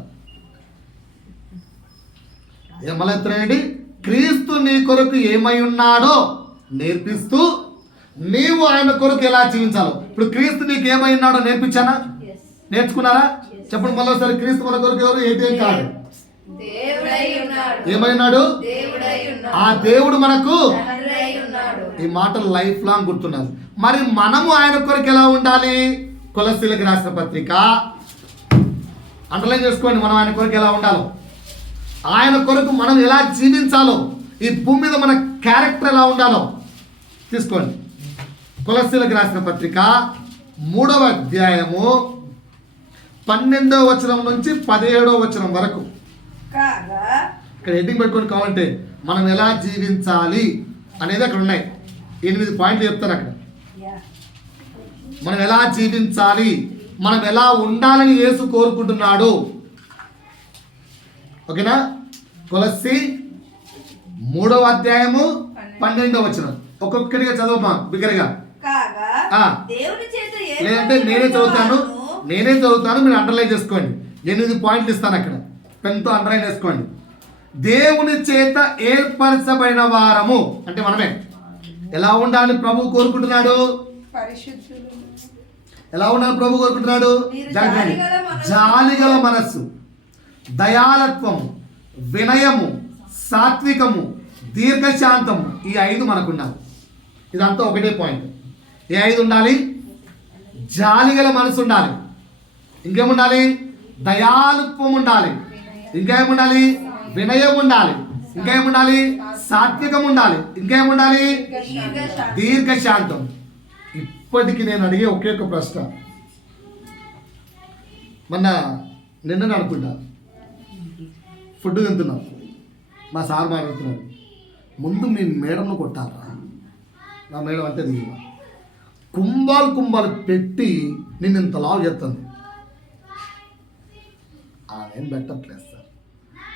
ఏమలా చెప్తున్నానండి? క్రీస్తు నీ కొరకు ఏమై ఉన్నాడో నేర్పిస్తూ నీవు ఆయన కొరకు ఎలా జీవించాలో. ఇప్పుడు క్రీస్తు నీకు ఏమై ఉన్నాడో నేర్పించానా? నేర్చుకున్నారా? చెప్పండి మళ్ళీసారి. క్రీస్తు మన కొరకు ఎవరు? ATM card. ఏమైనాడు? ఆ దేవుడు మనకు. ఈ మాటలు లైఫ్ లాంగ్ గుర్తున్నారు. మరి మనము ఆయన కొరకు ఎలా ఉండాలి? కొలస్సీలకు రాసిన పత్రిక అండర్లైన్ చేసుకోండి. మనం ఆయన కొరకు ఎలా ఉండాలో, ఆయన కొరకు మనం ఎలా జీవించాలో, ఈ భూమి మీద మన క్యారెక్టర్ ఎలా ఉండాలో తీసుకోండి. కొలస్సీలకు రాసిన పత్రిక 3వ అధ్యాయము 12వ వచనం నుంచి 17వ వచనం వరకు. ఇక్కడ హెడ్డింగ్ పెట్టుకొని కావాలంటే మనం ఎలా జీవించాలి అనేది అక్కడ ఉన్నాయి. 8 పాయింట్లు చెప్తారు అక్కడ. మనం ఎలా జీవించాలి, మనం ఎలా ఉండాలని యేసు కోరుకుంటున్నాడు. ఓకేనా? కొలస్సీ 3వ అధ్యాయము 12వ వచనం ఒక్కొక్కటిగా చదవమా బిగ్గరగా. లేదంటే నేనే చదువుతాను, మీరు అండర్లైన్ చేసుకోండి. 8 పాయింట్లు ఇస్తాను అక్కడ, పెన్తో అండర్లైన్ చేసుకోండి. దేవుని చేత ఏర్పరచబడిన వారము అంటే మనమే. ఎలా ఉండాలి ప్రభు కోరుకుంటున్నాడు? ఎలా ఉండాలి ప్రభు కోరుకుంటున్నాడు? జాలిగల మనస్సు, దయాలత్వము, వినయము, సాత్వికము, దీర్ఘశాంతము, ఈ 5 మనకు ఉండాలి. ఇదంతా ఒకటే పాయింట్. ఏ 5 ఉండాలి? జాలిగల మనసు ఉండాలి, ఇంకేముండాలి? దయాలుత్వం ఉండాలి, ఇంకేముండాలి? వినయం ఉండాలి, ఇంకేముండాలి? సాత్వికం ఉండాలి, ఇంకేముండాలి? దీర్ఘశాంతం. ఇప్పటికి నేను అడిగే ఒకే ఒక ప్రశ్న, నిన్న అనుకుంటా ఫుడ్ తింటున్నాం, మా సార్ మాట్లాడుతున్నాడు, ముందు మీ మేడంను కొట్టారా? నా మేడం అంటే దిగువ కుంభాలు పెట్టి నేను ఇంత లావు చేస్తుంది. ఆమెం పెట్టట్లేదు సార్,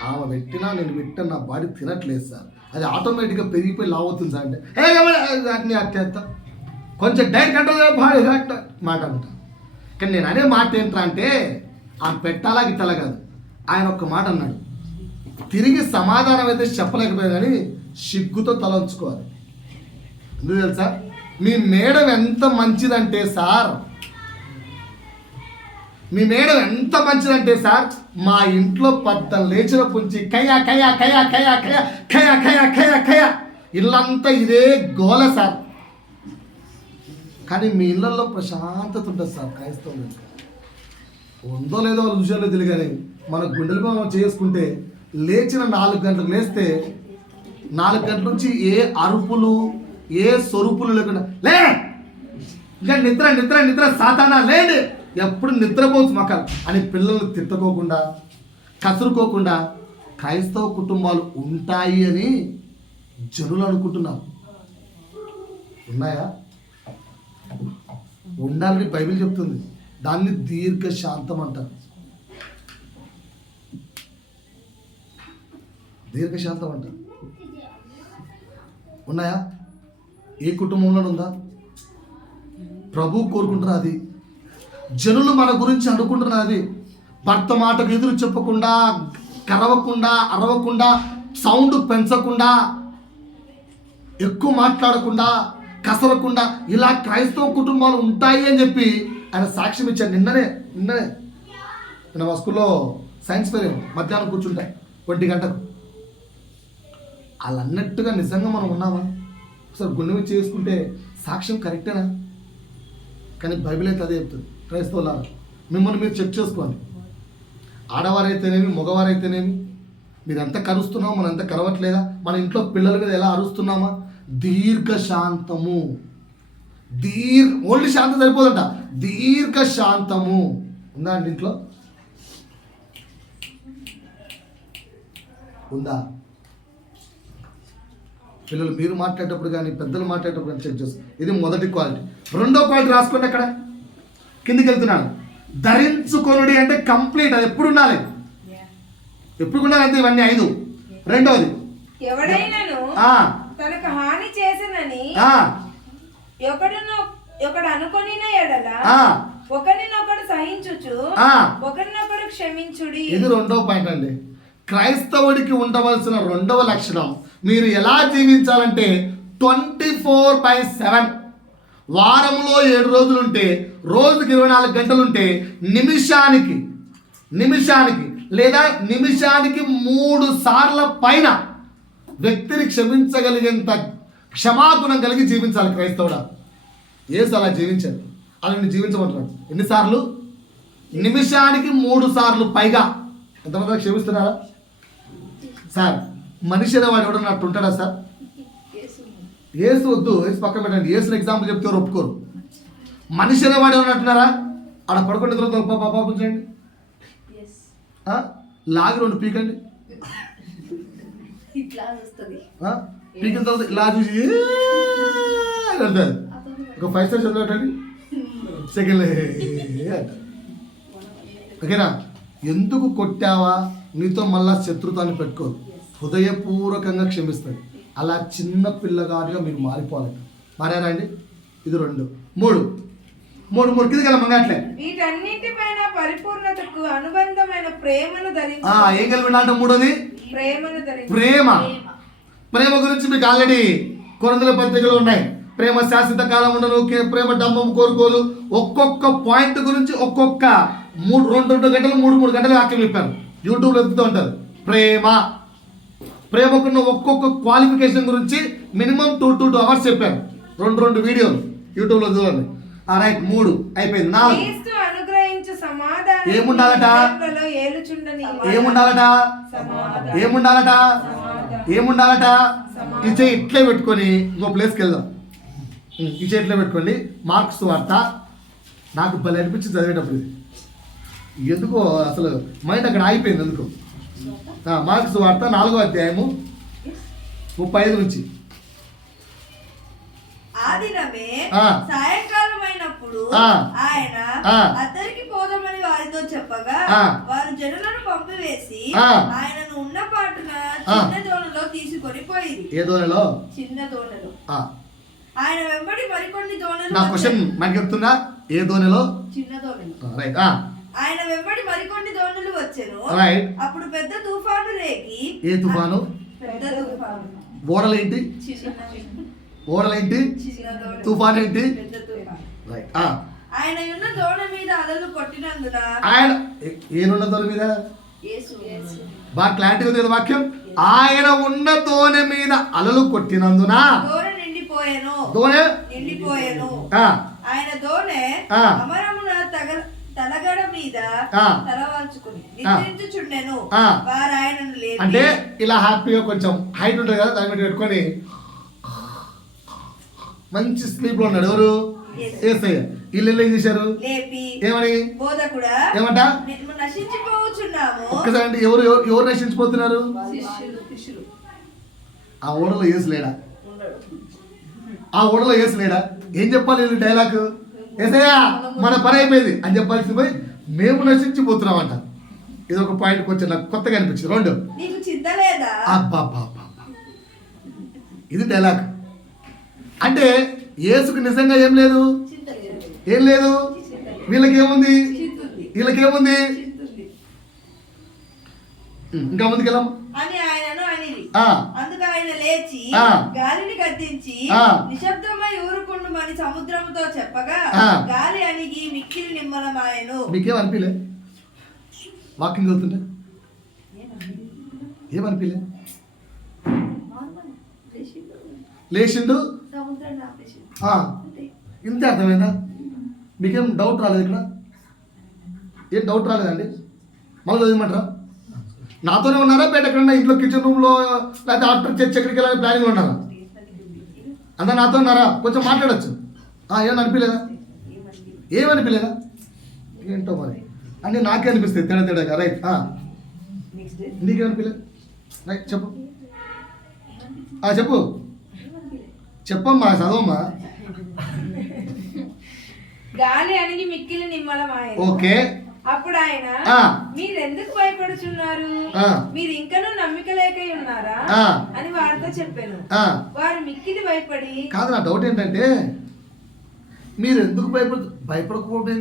ఆమె పెట్టినా నేను పెట్టిన నా బాడీ తినట్లేదు సార్, అది ఆటోమేటిక్గా పెరిగిపోయి లావ్ అవుతుంది సార్ అంటే అట్టేస్తా, కొంచెం డైట్ కంట్రోల్ బాడీ మాట అంట. కానీ నేను అనే మాట ఏంట్రా అంటే ఆమె పెట్టాలా గిట్టాలా కాదు. ఆయన ఒక్క మాట అన్నాడు, తిరిగి సమాధానం అయితే చెప్పలేకపోయాడు కానీ సిగ్గుతో తల ఉంచుకోవాలి. ఎందుకు తెలుసా? మీ మేడం ఎంత మంచిదంటే సార్, మీ మేడం ఎంత మంచిదంటే సార్, మా ఇంట్లో 10 లేచిన పుంచి కయా కయా కయా కయా కయా కయా కయా కయా కయా ఇల్లంతా ఇదే గోల సార్. కానీ మీ ఇళ్ళల్లో ప్రశాంతత ఉంటుంది సార్. క్రైస్తవులు ఉందో లేదో వాళ్ళ విషయాల్లో తెలియదు, కానీ మన గుండెలు మనం చేసుకుంటే లేచిన 4 గంటలకు లేస్తే 4 గంటల నుంచి ఏ అరుపులు ఏ స్వరూపులు లేకుండా లే ఇంకా నిద్ర నిద్ర నిద్ర సాతానా లేండి ఎప్పుడు నిద్రపోవచ్చు మకాలు అని పిల్లలు తిట్టుకోకుండా కసురుకోకుండా క్రైస్తవ కుటుంబాలు ఉంటాయి అని జనులు అనుకుంటున్నారు. ఉన్నాయా? ఉండాలని బైబిల్ చెప్తుంది. దాన్ని దీర్ఘశాంతం అంటారు. దీర్ఘశాంతం అంటారు. ఉన్నాయా? ఏ కుటుంబంలో ఉందా? ప్రభు కోరుకుంటున్నా అది. జనులు మన గురించి అనుకుంటున్నా అది. భర్త మాటకు ఎదురు చెప్పకుండా, కరవకుండా, అరవకుండా, సౌండ్ పెంచకుండా, ఎక్కువ మాట్లాడకుండా, కసరకుండా ఇలా క్రైస్తవ కుటుంబాలు ఉంటాయి అని చెప్పి ఆయన సాక్ష్యం ఇచ్చారు. నిన్ననే మా స్కూల్లో సైన్స్ ఫెయిర్ ఏమో మధ్యాహ్నం కూర్చుంటాయి 1 గంటకు. వాళ్ళు అన్నట్టుగా నిజంగా మనం ఉన్నామా? ఒకసారి గుండె మీద చేసుకుంటే సాక్ష్యం కరెక్టేనా? కానీ బైబిల్ అయితే అదే చెప్తుంది. క్రైస్తవులారా, మిమ్మల్ని మీరు చెక్ చేసుకోండి. ఆడవారైతేనేమి మగవారైతేనేమి మీరు ఎంత కరుస్తున్నామో మనం ఎంత కరవట్లేదా? మన ఇంట్లో పిల్లల మీద ఎలా అరుస్తున్నామా? దీర్ఘశాంతము. ఓన్లీ శాంతం సరిపోదంట, దీర్ఘశాంతము ఉందా అండి ఇంట్లో? ఉందా? పిల్లలు మీరు మాట్లాడేటప్పుడు కానీ పెద్దలు మాట్లాడేటప్పుడు కానీ చెక్ చేసుకో. ఇది మొదటి క్వాలిటీ. రెండో క్వాలిటీ రాసుకోండి. అక్కడ కిందికి వెళ్తున్నాను. ధరించుకొనుడి అంటే కంప్లీట్. అది ఎప్పుడు ఉండాలి? ఎప్పుడు ఉండాలి అంటే ఇవన్నీ 5. రెండవది, ఎవడైనాను తనకు హాని చేసినని ఒకడు అనుకొనిన ఎడల ఒకరినొకడు సహించుచు ఒకరినొకడు క్షమించుడి. ఇది రెండో పాయింట్ అండి. క్రైస్తవుడికి ఉండవలసిన రెండవ లక్షణం, మీరు ఎలా జీవించాలంటే 24/7. వారంలో 7 రోజులుంటే, రోజుకి 24 గంటలుంటే, నిమిషానికి లేదా నిమిషానికి 3 సార్ల పైన వ్యక్తిని క్షమించగలిగేంత క్షమాగుణం కలిగి జీవించాలి క్రైస్తవుడా. యేసు అలా జీవించారు. అలా జీవించమంటున్నాడు. ఎన్నిసార్లు? నిమిషానికి 3 సార్లు పైగా. ఎంతమంది క్షమిస్తున్నారా సార్? మనిషి అనేవాడు ఎవడన్నా అట్టు ఉంటాడా సార్? యేసు వద్దు, యేసు పక్కన పెట్టండి. యేసుని ఎగ్జాంపుల్ చెప్తే ఎవరు ఒప్పుకోరు. మనిషి అనేవాడు ఎవరు అంటున్నారా? ఆడ పడుకునే తర్వాత పాపం చేయండి, లాగి 2 పీకండి, పీకిన తర్వాత ఇలా చూసి అంటారు. ఒక 5 స్టార్ చదివేటండి, సెకండ్ ఓకేనా? ఎందుకు కొట్టావా? నీతో మళ్ళా శత్రుతాన్ని పెట్టుకోదు. హృదయపూర్వకంగా క్షమిస్తుంది. అలా చిన్న పిల్లగాడిగా మీరు మారిపోవాలి. మారారా అండి? ఇది 2. 3 కిందకి వెళ్ళమంగా అట్లే. వీటన్నిటిపైన పరిపూర్ణతకు అనుబంధమైన ప్రేమను ధరించి. ఏం కలిగి ఉండాలంటే 3వది ప్రేమ గురించి మీకు ఆల్రెడీ కొరంథీయుల పత్రికలు ఉన్నాయి. ప్రేమ శాశ్వత కాలం ఉండను, ప్రేమ డంబం కోరుకోలు. ఒక్కొక్క పాయింట్ గురించి ఒక్కొక్క 2 గంటలు 3 గంటలు వాక్యం చెప్పారు. యూట్యూబ్లో వెతుకుతూ ఉంటారు. ప్రేమకున్న ఒక్కొక్క క్వాలిఫికేషన్ గురించి మినిమం 2 అవర్స్ చెప్పారు. 2 వీడియోలు యూట్యూబ్లో చూడండి. రైట్, 3 అయిపోయింది. 4 ఏముండాలట? ఈ చేయి ఇట్లే పెట్టుకొని ఇంకో ప్లేస్కి వెళ్దాం. ఈ చేయి ఇట్లా పెట్టుకోండి. మార్క్స్ వార్త నాకు భలే అనిపించింది చదివేటప్పుడు. ఇది ఎందుకో అసలు మైండ్ అక్కడ ఆగిపోయింది ఎందుకో. మార్క్స్ వార్త 4వ అధ్యాయము 35 నుంచి. ఆ దినమే సాయంకాలం అయినప్పుడు ఆయన అద్దరికి పోదామని వారితో చెప్పగా వారు జనులను పంపివేసి ఆయనను ఉన్న పాటున చిన్న దోణిలో తీసుకొని పోయింది. ఏ దోణిలో? చిన్న దోణిలో. ఆయన వెంబడి మరికొన్ని దోణులు. నా క్వశ్చన్ మనకి చెప్తుందా? ఏ దోణిలో? చిన్న దోణిలో. రైట్. ఆయన వెంబడి మరికొన్ని దోణులు వచ్చెను. రైట్. అప్పుడు పెద్ద తుఫాను రేగి. ఏ తుఫాను? పెద్ద తుఫాను. ఓడలేంటి? ఓడలేంటి? తుఫాన్ ఏంటి? రైట్. ఆయన ఉన్న దోణ మీద అలలు కొట్టినందున. ఆయన ఏనున్న దోణ మీద? బాగా క్లారిటీ ఉంది కదా వాక్యం. ఆయన ఉన్న దోణ మీద అలలు కొట్టినందున దోణ నిండిపోయెను. ఆయన దోణె అమరమున తలగడ మీద తలవాల్చుకుని నిద్రించుచుండెను. వారు ఆయనను లేపి. అంటే ఇలా హ్యాపీగా కొంచెం హైట్ ఉంటుంది కదా, దాని మీద పెట్టుకొని మంచి స్లీప్ లో ఉన్నాడు. ఎవరు? యేసయ్య. వీళ్ళు ఏం చేశారు? ఏమని? బోధకుడా ఏమంట? నశించిపోవచ్చున్నాము. ఒక్కసారి ఎవరు నశించిపోతున్నారు? ఆ ఓడలో యేసు లేడా? ఏం చెప్పాలి వీళ్ళు డైలాగ్? యేసయ్య మన పని అయిపోయింది అని చెప్పాల్సి పోయి మేము నశించిపోతున్నాం అంట. ఇది ఒక పాయింట్ కొంచెం నాకు కొత్తగా అనిపించింది. 2 అబ్బా ఇది డైలాగ్. అంటే యేసుకు నిజంగా ఏం లేదు. వీళ్ళకేముంది? ఇంకా ముందుకెళ్ళాం అని ఆయనను అనిరి. అందుకు ఆయన లేచి గాలిని గద్దించి నిశ్శబ్దమై ఊరుకుండుమని సముద్రముతో చెప్పగా గాలి అణిగి మిక్కిలి నిమ్మలమాయెను. మీకేం అనిపించలే వాకింగ్ అవుతుంటే? ఏమనిపించలే? నార్మల్ లేచిండు, లేచిండు, సముద్రాన్ని ఆపేసిండు. ఆ, అంతే. ఇంతే అర్థమైందా? మీకేం డౌట్ రాలేదు ఇక్కడ? ఏం డౌట్ రాలేదండి? మళ్ళీ చదివమంటారా? నాతోనే ఉన్నారా బయట ఎక్కడన్నా ఇంట్లో కిచెన్ రూమ్లో లేకపోతే ఆఫ్టర్ చర్చ్ ఎక్కడికి వెళ్ళాలని ప్లానింగ్ ఉన్నారా? అంతా నాతో ఉన్నారా? కొంచెం మాట్లాడచ్చు. ఏమని అనిపించలేదా? ఏమనిపించలేదా? ఏంటో మరి అన్నీ నాకే అనిపిస్తాయి తేడా తేడాగా. రైట్, నీకేమనిపించలేదు? రైట్, చెప్పు. చెప్పు, చెప్పమ్మా, చదవమ్మా. గాలి అణిగి మిక్కిలి నిమ్మలమాయెను. ఓకే. అప్పుడు ఆయన మీరెందుకు భయపడుచున్నారు, మీరు ఇంకనూ నమ్మిక లేక ఉన్నారా అని వారితో చెప్పాను. వారు మిక్కిలి భయపడి. కాదు, నా డౌట్ ఏంటంటే మీరు ఎందుకు భయపడకపోవడం?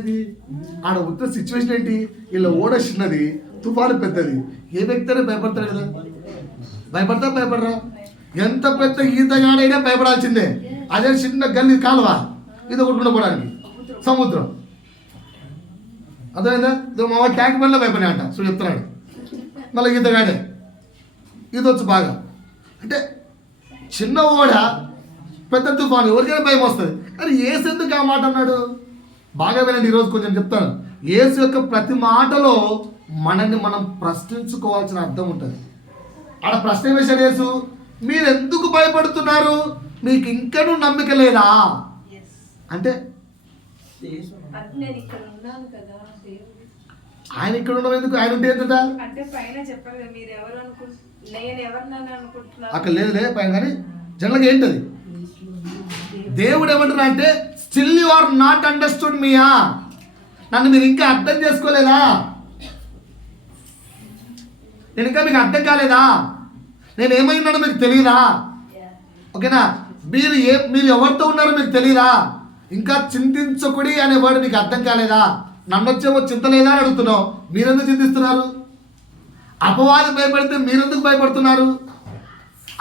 ఆడ ఉత్తర సిచ్యువేషన్ ఏంటి? ఇలా ఓడ చిన్నది, తుఫాను పెద్దది, ఏ వ్యక్తి అయినా భయపడతాడు కదా. భయపడరా? ఎంత పెద్ద ఈతగాడైనా భయపడాల్సిందే. అదే చిన్న గల్లి కాలువ, ఇది ఒకటి ఉండకపోవడానికి సముద్రం. అర్థమైందా? మా వాడు ట్యాంక్ బండ్లో భయపడే అంట, సో చెప్తున్నాడు. మళ్ళీ ఈతగాడే ఇది వచ్చు బాగా. అంటే చిన్న ఓడ, పెద్ద తుఫాను, ఎవరికైనా భయం వస్తుంది. కానీ యేసు ఎందుకు ఆ మాట అన్నాడు? బాగా వినండి, ఈరోజు కొంచెం చెప్తాను. యేసు యొక్క ప్రతి మాటలో మనల్ని మనం ప్రశ్నించుకోవాల్సిన అర్థం ఉంటుంది. ఆడ ప్రశ్న వేశాడు యేసు, మీరు ఎందుకు భయపడుతున్నారు, మీకు ఇంకనూ నమ్మిక లేదా అంటే నేను ఇక్కడ ఉన్నాను కదా దేవుడు. ఆయన ఇక్కడ ఉండడం ఎందుకు? ఆయన ఉంటే ఏంటంట అంటే పైన చెప్పారు కదా, మీరు ఎవరు నేను ఎవరినని అనుకుంటున్నారు. అక్కడ లేదులే పైన. కానీ జనరల్గా ఏంటది? దేవుడు ఏమంటున్నా అంటే still you are not understood మీయా, నన్ను మీరు ఇంకా అర్థం చేసుకోలేదా, నేను ఇంకా మీకు అర్థం కాలేదా, నేను ఏమైనాడో మీకు తెలియదా, ఓకేనా? మీరు ఎవరితో ఉన్నారో మీకు తెలియదా, ఇంకా చింతించకుడి అనే వర్డ్ మీకు అర్థం కాలేదా, నన్ను వచ్చేవో చింత లేదా అని అడుగుతున్నావు. మీరెందుకు చింతిస్తున్నారు? అపవాది భయపడితే మీరెందుకు భయపడుతున్నారు?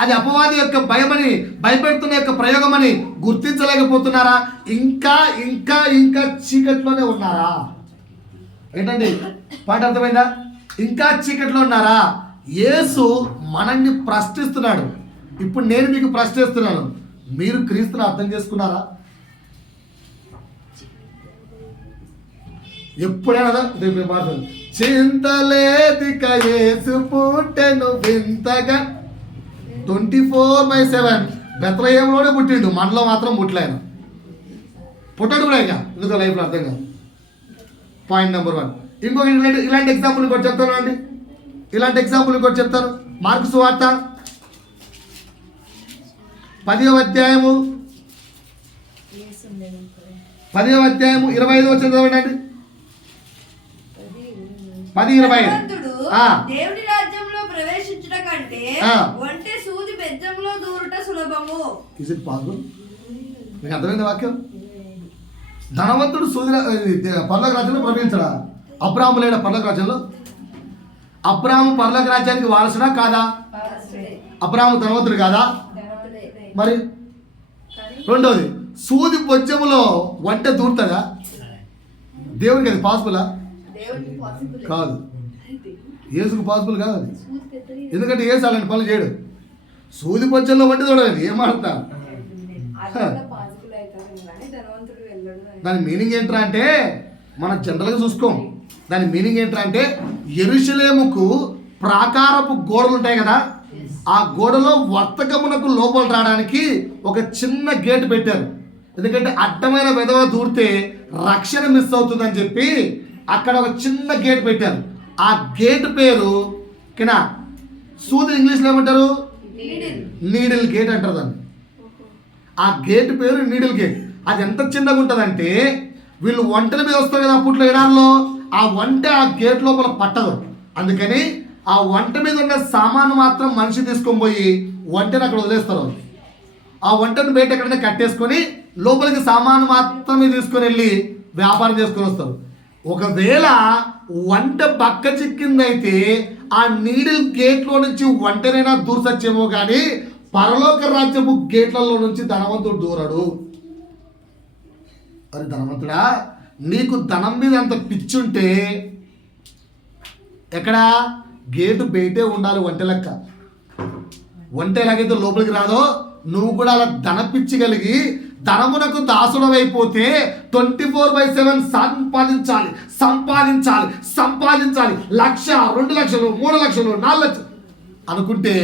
అది అపవాది యొక్క భయమని, భయపెడుతున్న యొక్క ప్రయోగం అని గుర్తించలేకపోతున్నారా? ఇంకా ఇంకా ఇంకా చీకట్లోనే ఉన్నారా? ఏంటండి పాట అర్థమైందా? ఇంకా చీకట్లో ఉన్నారా? యేసు మనల్ని ప్రశ్నిస్తున్నాడు. ఇప్పుడు నేను మీకు ప్రశ్నిస్తున్నాను, మీరు క్రీస్తుని అర్థం చేసుకున్నారా? ఎప్పుడైనా చింతలేదిక యేసు పుట్టెను వింతగా 24/7 బెత్లహేములోనే పుట్టిండు, మనలో మాత్రం పుట్టలేను. పుట్టడు కూడా ఇక ఎందుకో లైఫ్లో అర్థం కాదు. Point number 1. ఇంకొక ఇలాంటి ఎగ్జాంపుల్ ఇంకోటి చెప్తాను అండి. మార్కు సువార్త 10వ అధ్యాయము 25వ వచనం చదవండి. 10:25. దేవుడి రాజ్యంలో ప్రవేశించుట కంటే ఒంటె సూది బెజ్జంలో దూరుట సులభము. Is it possible? మీకు అర్థమైంది వాక్యం? ధనవంతుడు పర్లోక రాజ్యంలో ప్రవేశించడా? అబ్రాహాము లేడా పర్లోక రాజ్యంలో? అబ్రాహాము పర్లోక రాజ్యానికి వారసుడా కాదా? అబ్రాహాము ధనవంతుడు కాదా? మరి రెండోది, సూది బొజ్జములో ఒంటె దూరుతుందా? దేవునికి అది పాసిబులా? కాదు. యేసుకు పాసిబుల్ కాదు అది. ఎందుకంటే యేసు అలాంటి పనులు చేయడు. సూది బొజ్జంలో ఒంటె చూడాలి, ఏం మాడతా? దాని మీనింగ్ ఏంట్రా అంటే, మనం జనరల్గా చూసుకోం. దాని మీనింగ్ ఏంట్రా అంటే, యెరూషలేముకు ప్రాకారపు గోడలు ఉంటాయి కదా, ఆ గోడలో వర్తకమునకు లోపల రావడానికి ఒక చిన్న గేట్ పెట్టారు. ఎందుకంటే అడ్డమైన విధవ దూరితే రక్షణ మిస్ అవుతుందని చెప్పి అక్కడ ఒక చిన్న గేట్ పెట్టారు. ఆ గేట్ పేరు కినా సూది ఇంగ్లీష్లో ఏమంటారు? నీడిల్ గేట్ అంటారు దాన్ని. ఆ గేట్ పేరు నీడిల్ గేట్. అది ఎంత చిన్నగా ఉంటుందంటే, వీళ్ళు ఒంటెల మీద వస్తారు కదా అప్పట్లో ఎడారిలో, ఆ ఒంటె ఆ గేట్ లోపల పట్టదు. అందుకని ఆ వంట మీద ఉన్న సామాను మాత్రం మనిషి తీసుకొని పోయి వంటను అక్కడ వదిలేస్తారు. ఆ వంటను బయట ఎక్కడైనా కట్టేసుకొని లోపలికి సామాను మాత్రమే తీసుకొని వెళ్ళి వ్యాపారం చేసుకొని వస్తారు. ఒకవేళ వంట పక్క చిక్కిందైతే ఆ నీడిల్ గేట్లో నుంచి వంటనైనా దూర్చచ్చేమో కానీ పరలోక రాజ్యపు గేట్లలో నుంచి ధనవంతుడు దూరడు. అది ధనవంతుడా, నీకు ధనం మీద అంత పిచ్చుంటే ఎక్కడ గేటు బయటే ఉండాలి వంట లెక్క. వంట ఎలాగైతే లోపలికి రాదో నువ్వు కూడా అలా ధనపిచ్చగలిగి ధనమునకు దాసుడమైపోతే 24/7 సంపాదించాలి సంపాదించాలి సంపాదించాలి, 1,00,000, 2 లక్షలు, 3 లక్షలు, 4 లక్షలు అనుకుంటే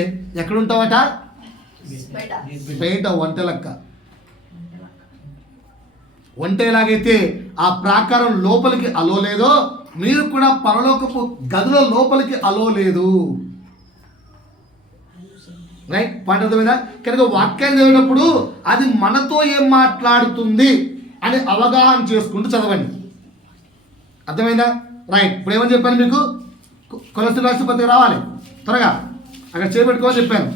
ఎక్కడుంటావట? బయట వంట లెక్క. వంట ఎలాగైతే ఆ ప్రాకారం లోపలికి అలో లేదో మీరు కూడా పరలోకపు గదిలో లోపలికి అలో లేదు. రైట్ పాయింట్ అర్థమైందా? కనుక వాక్యాన్ని చదివినప్పుడు అది మనతో ఏం మాట్లాడుతుంది అని అవగాహన చేసుకుంటూ చదవండి. అర్థమైందా? రైట్. ఇప్పుడు ఏమని చెప్పాను మీకు? కొలస్ట్రాల్ రాష్ట్రపతికి రావాలి త్వరగా అక్కడ చేపెట్టుకోమని చెప్పాను.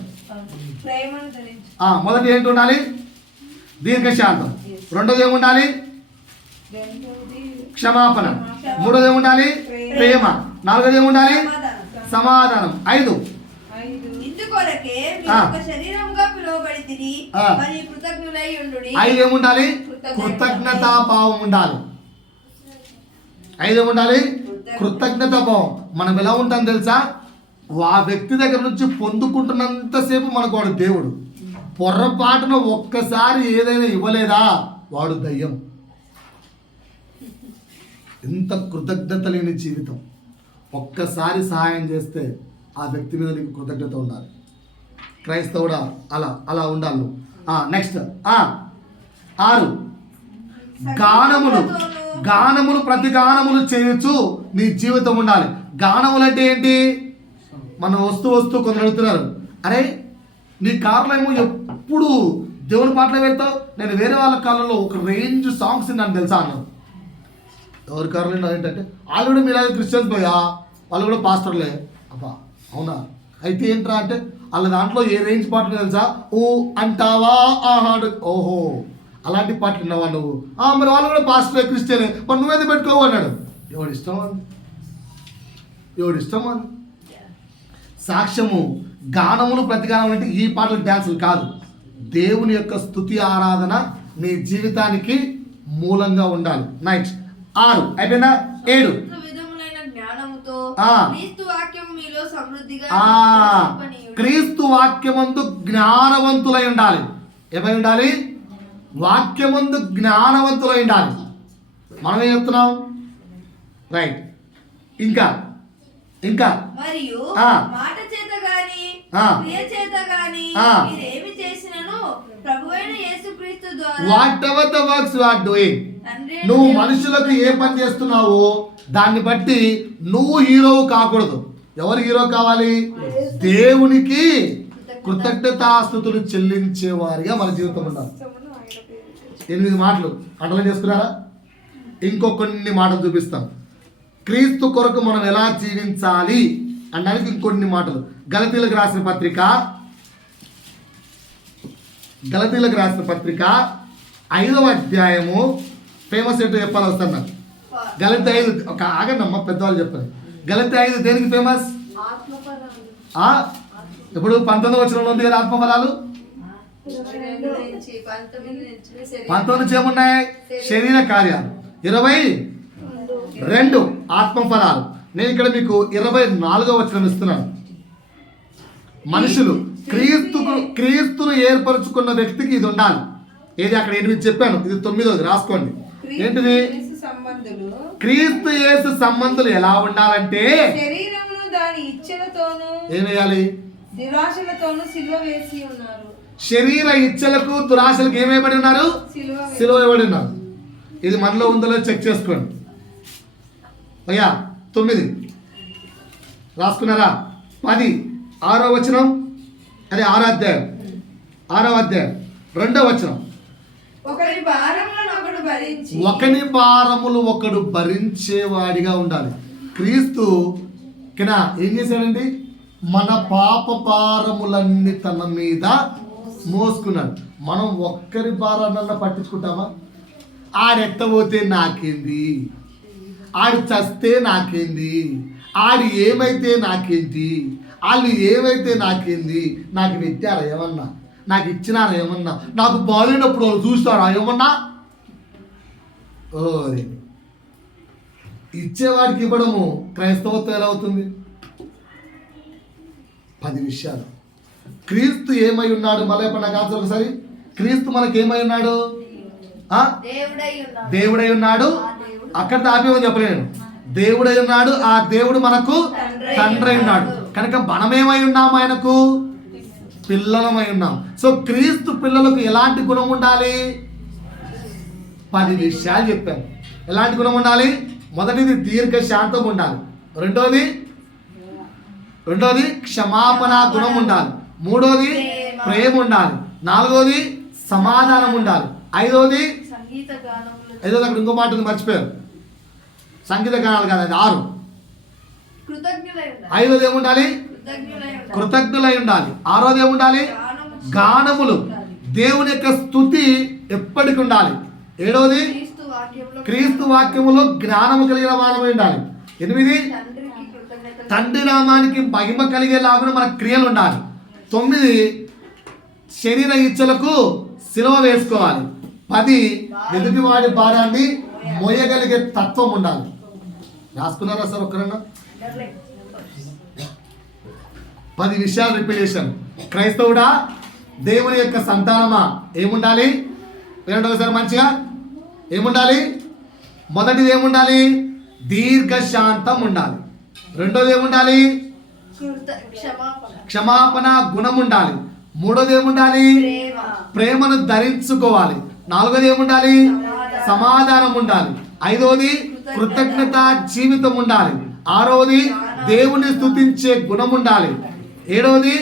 మొదటి ఏంటి ఉండాలి? దీర్ఘశాంతం. రెండోది ఏముండాలి? క్షమాపణ. మూడోది ఏముండాలి? ప్రేమ. నాలుగోది ఏముండాలి? సమాధానం. 5 ఇందుకొరకే మీరు ఒక శరీరముగా పిలువబడితిరి మరియు కృతజ్ఞులై ఉండుడి. 5 ఏముండాలి? కృతజ్ఞతాభావం ఉండాలి. 5 ఏముండాలి? కృతజ్ఞతాభావం. మనం ఎలా ఉంటాం తెలుసా? ఆ వ్యక్తి దగ్గర నుంచి పొందుకుంటున్నంతసేపు మనకు వాడు దేవుడు. పొర్రపాటున ఒక్కసారి ఏదైనా ఇవ్వలేదా వాడు దయ్యం. ఎంత కృతజ్ఞత లేని జీవితం. ఒక్కసారి సహాయం చేస్తే ఆ వ్యక్తి మీద నీకు కృతజ్ఞత ఉండాలి. క్రైస్తవుడా అలా ఉండాలి. నెక్స్ట్ 6 గానములు ప్రతి గానములు చేయొచ్చు నీ జీవితం ఉండాలి. గానములు అంటే ఏంటి? మనం వస్తూ కొందరు అడుగుతున్నారు, అరే నీ కారులో ఏమో ఎప్పుడు దేవుని పాటలు పెడతావు, నేను వేరే వాళ్ళ కాలంలో ఒక రేంజ్ సాంగ్స్ విన్నాను తెలుసా అన్నారు. ఎవరి కారులో ఏంటంటే వాళ్ళు కూడా మీలాగే క్రిస్టియన్స్ పోయా, వాళ్ళు కూడా పాస్టర్లే. అబ్బా అవునా? అయితే ఏంట్రా అంటే వాళ్ళ దాంట్లో ఏ రేంజ్ పాటలు తెలుసా? ఓ అంటావా ఆహాడు. ఓహో అలాంటి పాటలు విన్నావా నువ్వు? మరి వాళ్ళు కూడా పాస్టర్లే, క్రిస్టియనే, మరి నువ్వేది పెట్టుకోవు అన్నాడు. ఎవడు ఇష్టం అని సాక్ష్యము. గానములు ప్రతిగానం అంటే ఈ పాటలు డ్యాన్సులు కాదు. దేవుని యొక్క స్తుతి ఆరాధన నీ జీవితానికి మూలంగా ఉండాలి. నెక్స్ట్ 6 అయిపోయిందా? 7 క్రీస్తు వాక్యమందు జ్ఞానవంతులై ఉండాలి. ఏమై ఉండాలి? వాక్యమందు జ్ఞానవంతులై ఉండాలి. మనం ఏం చెప్తున్నాం? రైట్. ఇంకా మరియు మాట చేత గాని క్రియ చేత గాని మీరేమి చేసినను ప్రభువైన యేసుక్రీస్తు ద్వారా whatever the works you are doing, నువ్వు మనుషులకు ఏ పని చేస్తున్నావో దాన్ని బట్టి నువ్వు హీరో కాకూడదు. ఎవరు హీరో కావాలి? దేవునికి కృతజ్ఞతాస్తుతులు చెల్లించేవారిగా మన జీవితం ఉండాలి. 8 మాటలు అండర్లైన్ చేసుకున్నారా? ఇంకొన్ని మాటలు చూపిస్తాం. క్రీస్తు కొరకు మనం ఎలా జీవించాలి అనడానికి ఇంకొన్ని మాటలు. గలతీలకు రాసిన పత్రిక 5వ అధ్యాయము. ఫేమస్ ఏంటో చెప్పాలి వస్తాను నాకు. గలతీ 5 ఒక ఆగండమ్మ, పెద్దవాళ్ళు చెప్పారు. గలతీ 5 దేనికి ఫేమస్? ఇప్పుడు 19వ వచనంలో ఉంది కదా ఆత్మఫలాలు. 19 నుంచి ఏమున్నాయి? శరీర కార్యాలు. 22 ఆత్మఫలాలు. నేను ఇక్కడ మీకు 24వ వచనం ఇస్తున్నాను. మనుషులు క్రీస్తును ఏర్పరచుకున్న వ్యక్తికి ఇది ఉండాలి. ఏది అక్కడ 8 చెప్పాను, ఇది 9వ రాసుకోండి. ఏంటిది? క్రీస్తు యేసు సంబంధులు ఎలా ఉండాలంటే శరీరమును దాని ఇచ్చలతోను ఏం వేయాలి? దురాశలతోను సిలువ వేసి ఉన్నారు. శరీర ఇచ్చలకు దురాశలకు ఏమేయబడి ఉన్నారు? సిలువ వేయబడి ఉన్నారు. ఇది మనలో ఉందో చెక్ చేసుకోండి. అయ్యా 9 రాసుకున్నారా? 10 6వ వచనం, అదే 6వ అధ్యాయం 2వ వచనం. ఒకరి భారములు ఒకడు భరించేవాడిగా ఉండాలి. క్రీస్తు కినా ఏం చేశాడండి? మన పాప భారములన్నీ తన మీద మోసుకున్నాడు. మనం ఒక్కరి భారాన్ని పట్టించుకుంటామా? ఆడెత్తపోతే నాకేంది, ఆడు చస్తే నాకేంది, ఆడు ఏమైతే నాకేంటి, వాళ్ళు ఏమైతే నాకేంది, నాకు పెట్టారా ఏమన్నా, నాకు ఇచ్చినారా ఏమన్నా, నాకు బాగాలేనప్పుడు వాళ్ళు చూస్తారా ఏమన్నా? ఓ ఇచ్చేవాడికి ఇవ్వడము క్రైస్తవత్వం ఎలా అవుతుంది? 10 విషయాలు. క్రీస్తు ఏమై ఉన్నాడు? మళ్ళీ నాకు ఆన్సర్ ఒకసారి. క్రీస్తు మనకి ఏమై ఉన్నాడు? దేవుడై ఉన్నాడు. అక్కడ ఆపేమని చెప్పలేను. దేవుడై ఉన్నాడు. ఆ దేవుడు మనకు తండ్రి ఉన్నాడు. కనుక మనమేమై ఉన్నాము? ఆయనకు పిల్లలమై ఉన్నాం. సో క్రీస్తు పిల్లలకు ఎలాంటి గుణం ఉండాలి? 10 విషయాలు చెప్పాను. ఎలాంటి గుణం ఉండాలి? మొదటిది దీర్ఘ శాంతం ఉండాలి. రెండోది క్షమాపణ గుణం ఉండాలి. మూడోది ప్రేమ ఉండాలి. నాలుగోది సమాధానం ఉండాలి. ఐదోది అక్కడ ఇంకో మాట ఉంది, మర్చిపోయారు. సంగీత గానాలు కాదు, అది 6. ఐదోది ఏముండాలి? కృతజ్ఞులై ఉండాలి. ఆరోది ఏముండాలి? గానములు. దేవుని యొక్క స్తుతి ఎప్పటికి ఉండాలి. ఏడోది క్రీస్తు వాక్యములో జ్ఞానము కలిగిన వారమై ఉండాలి. 8 తండ్రి నామానికి మహిమ కలిగేలాగా మన క్రియలు ఉండాలి. 9 శరీర ఇచ్చలకు సిలువ వేసుకోవాలి. 10 ఎదుటివాడి భారాన్ని మోయగలిగే తత్వం ఉండాలి. రాసుకున్నారా సార్ ఒక్కరన్నా? 10 విషయాలు రిపీట్ చేశాను. క్రైస్తవుడా, దేవుని యొక్క సంతానమా, ఏముండాలి? వినండి ఒకసారి మంచిగా. ఏముండాలి? మొదటిది ఏముండాలి? దీర్ఘశాంతం ఉండాలి. రెండోది ఏముండాలి? క్షమాపణ గుణం ఉండాలి. మూడోది ఏముండాలి? ప్రేమను ధరించుకోవాలి. నాలుగోది ఏముండాలి? సమాధానం ఉండాలి. ఐదోది కృతజ్ఞత జీవితం ఉండాలి. ఆరోది దేవుని స్తుతించే గుణం ఉండాలి. ఏడవది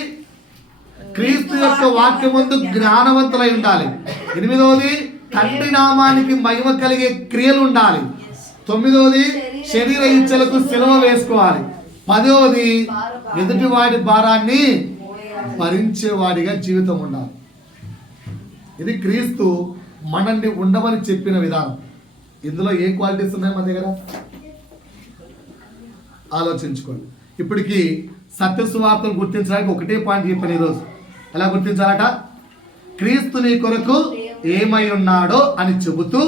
క్రీస్తు యొక్క వాక్యమందు జ్ఞానవంతులై ఉండాలి. 8వది తండ్రి నామానికి మహిమ కలిగే క్రియలు ఉండాలి. 9వది శరీర ఇచ్చలకు సిలువ వేసుకోవాలి. 10వది ఎదుటివాడి భారాన్ని భరించేవాడిగా జీవితం ఉండాలి. ఇది క్రీస్తు మనల్ని ఉండమని చెప్పిన విధానం. ఇందులో ఏ క్వాలిటీస్ ఉన్నాయి మన దగ్గర? ఆలోచించుకోండి. ఇప్పటికీ సత్య సువార్తను గుర్తించడానికి ఒకటే పాయింట్ చెప్పాను ఈరోజు. ఎలా గుర్తించాలట? క్రీస్తు నీ కొరకు ఏమై ఉన్నాడో అని చెబుతూ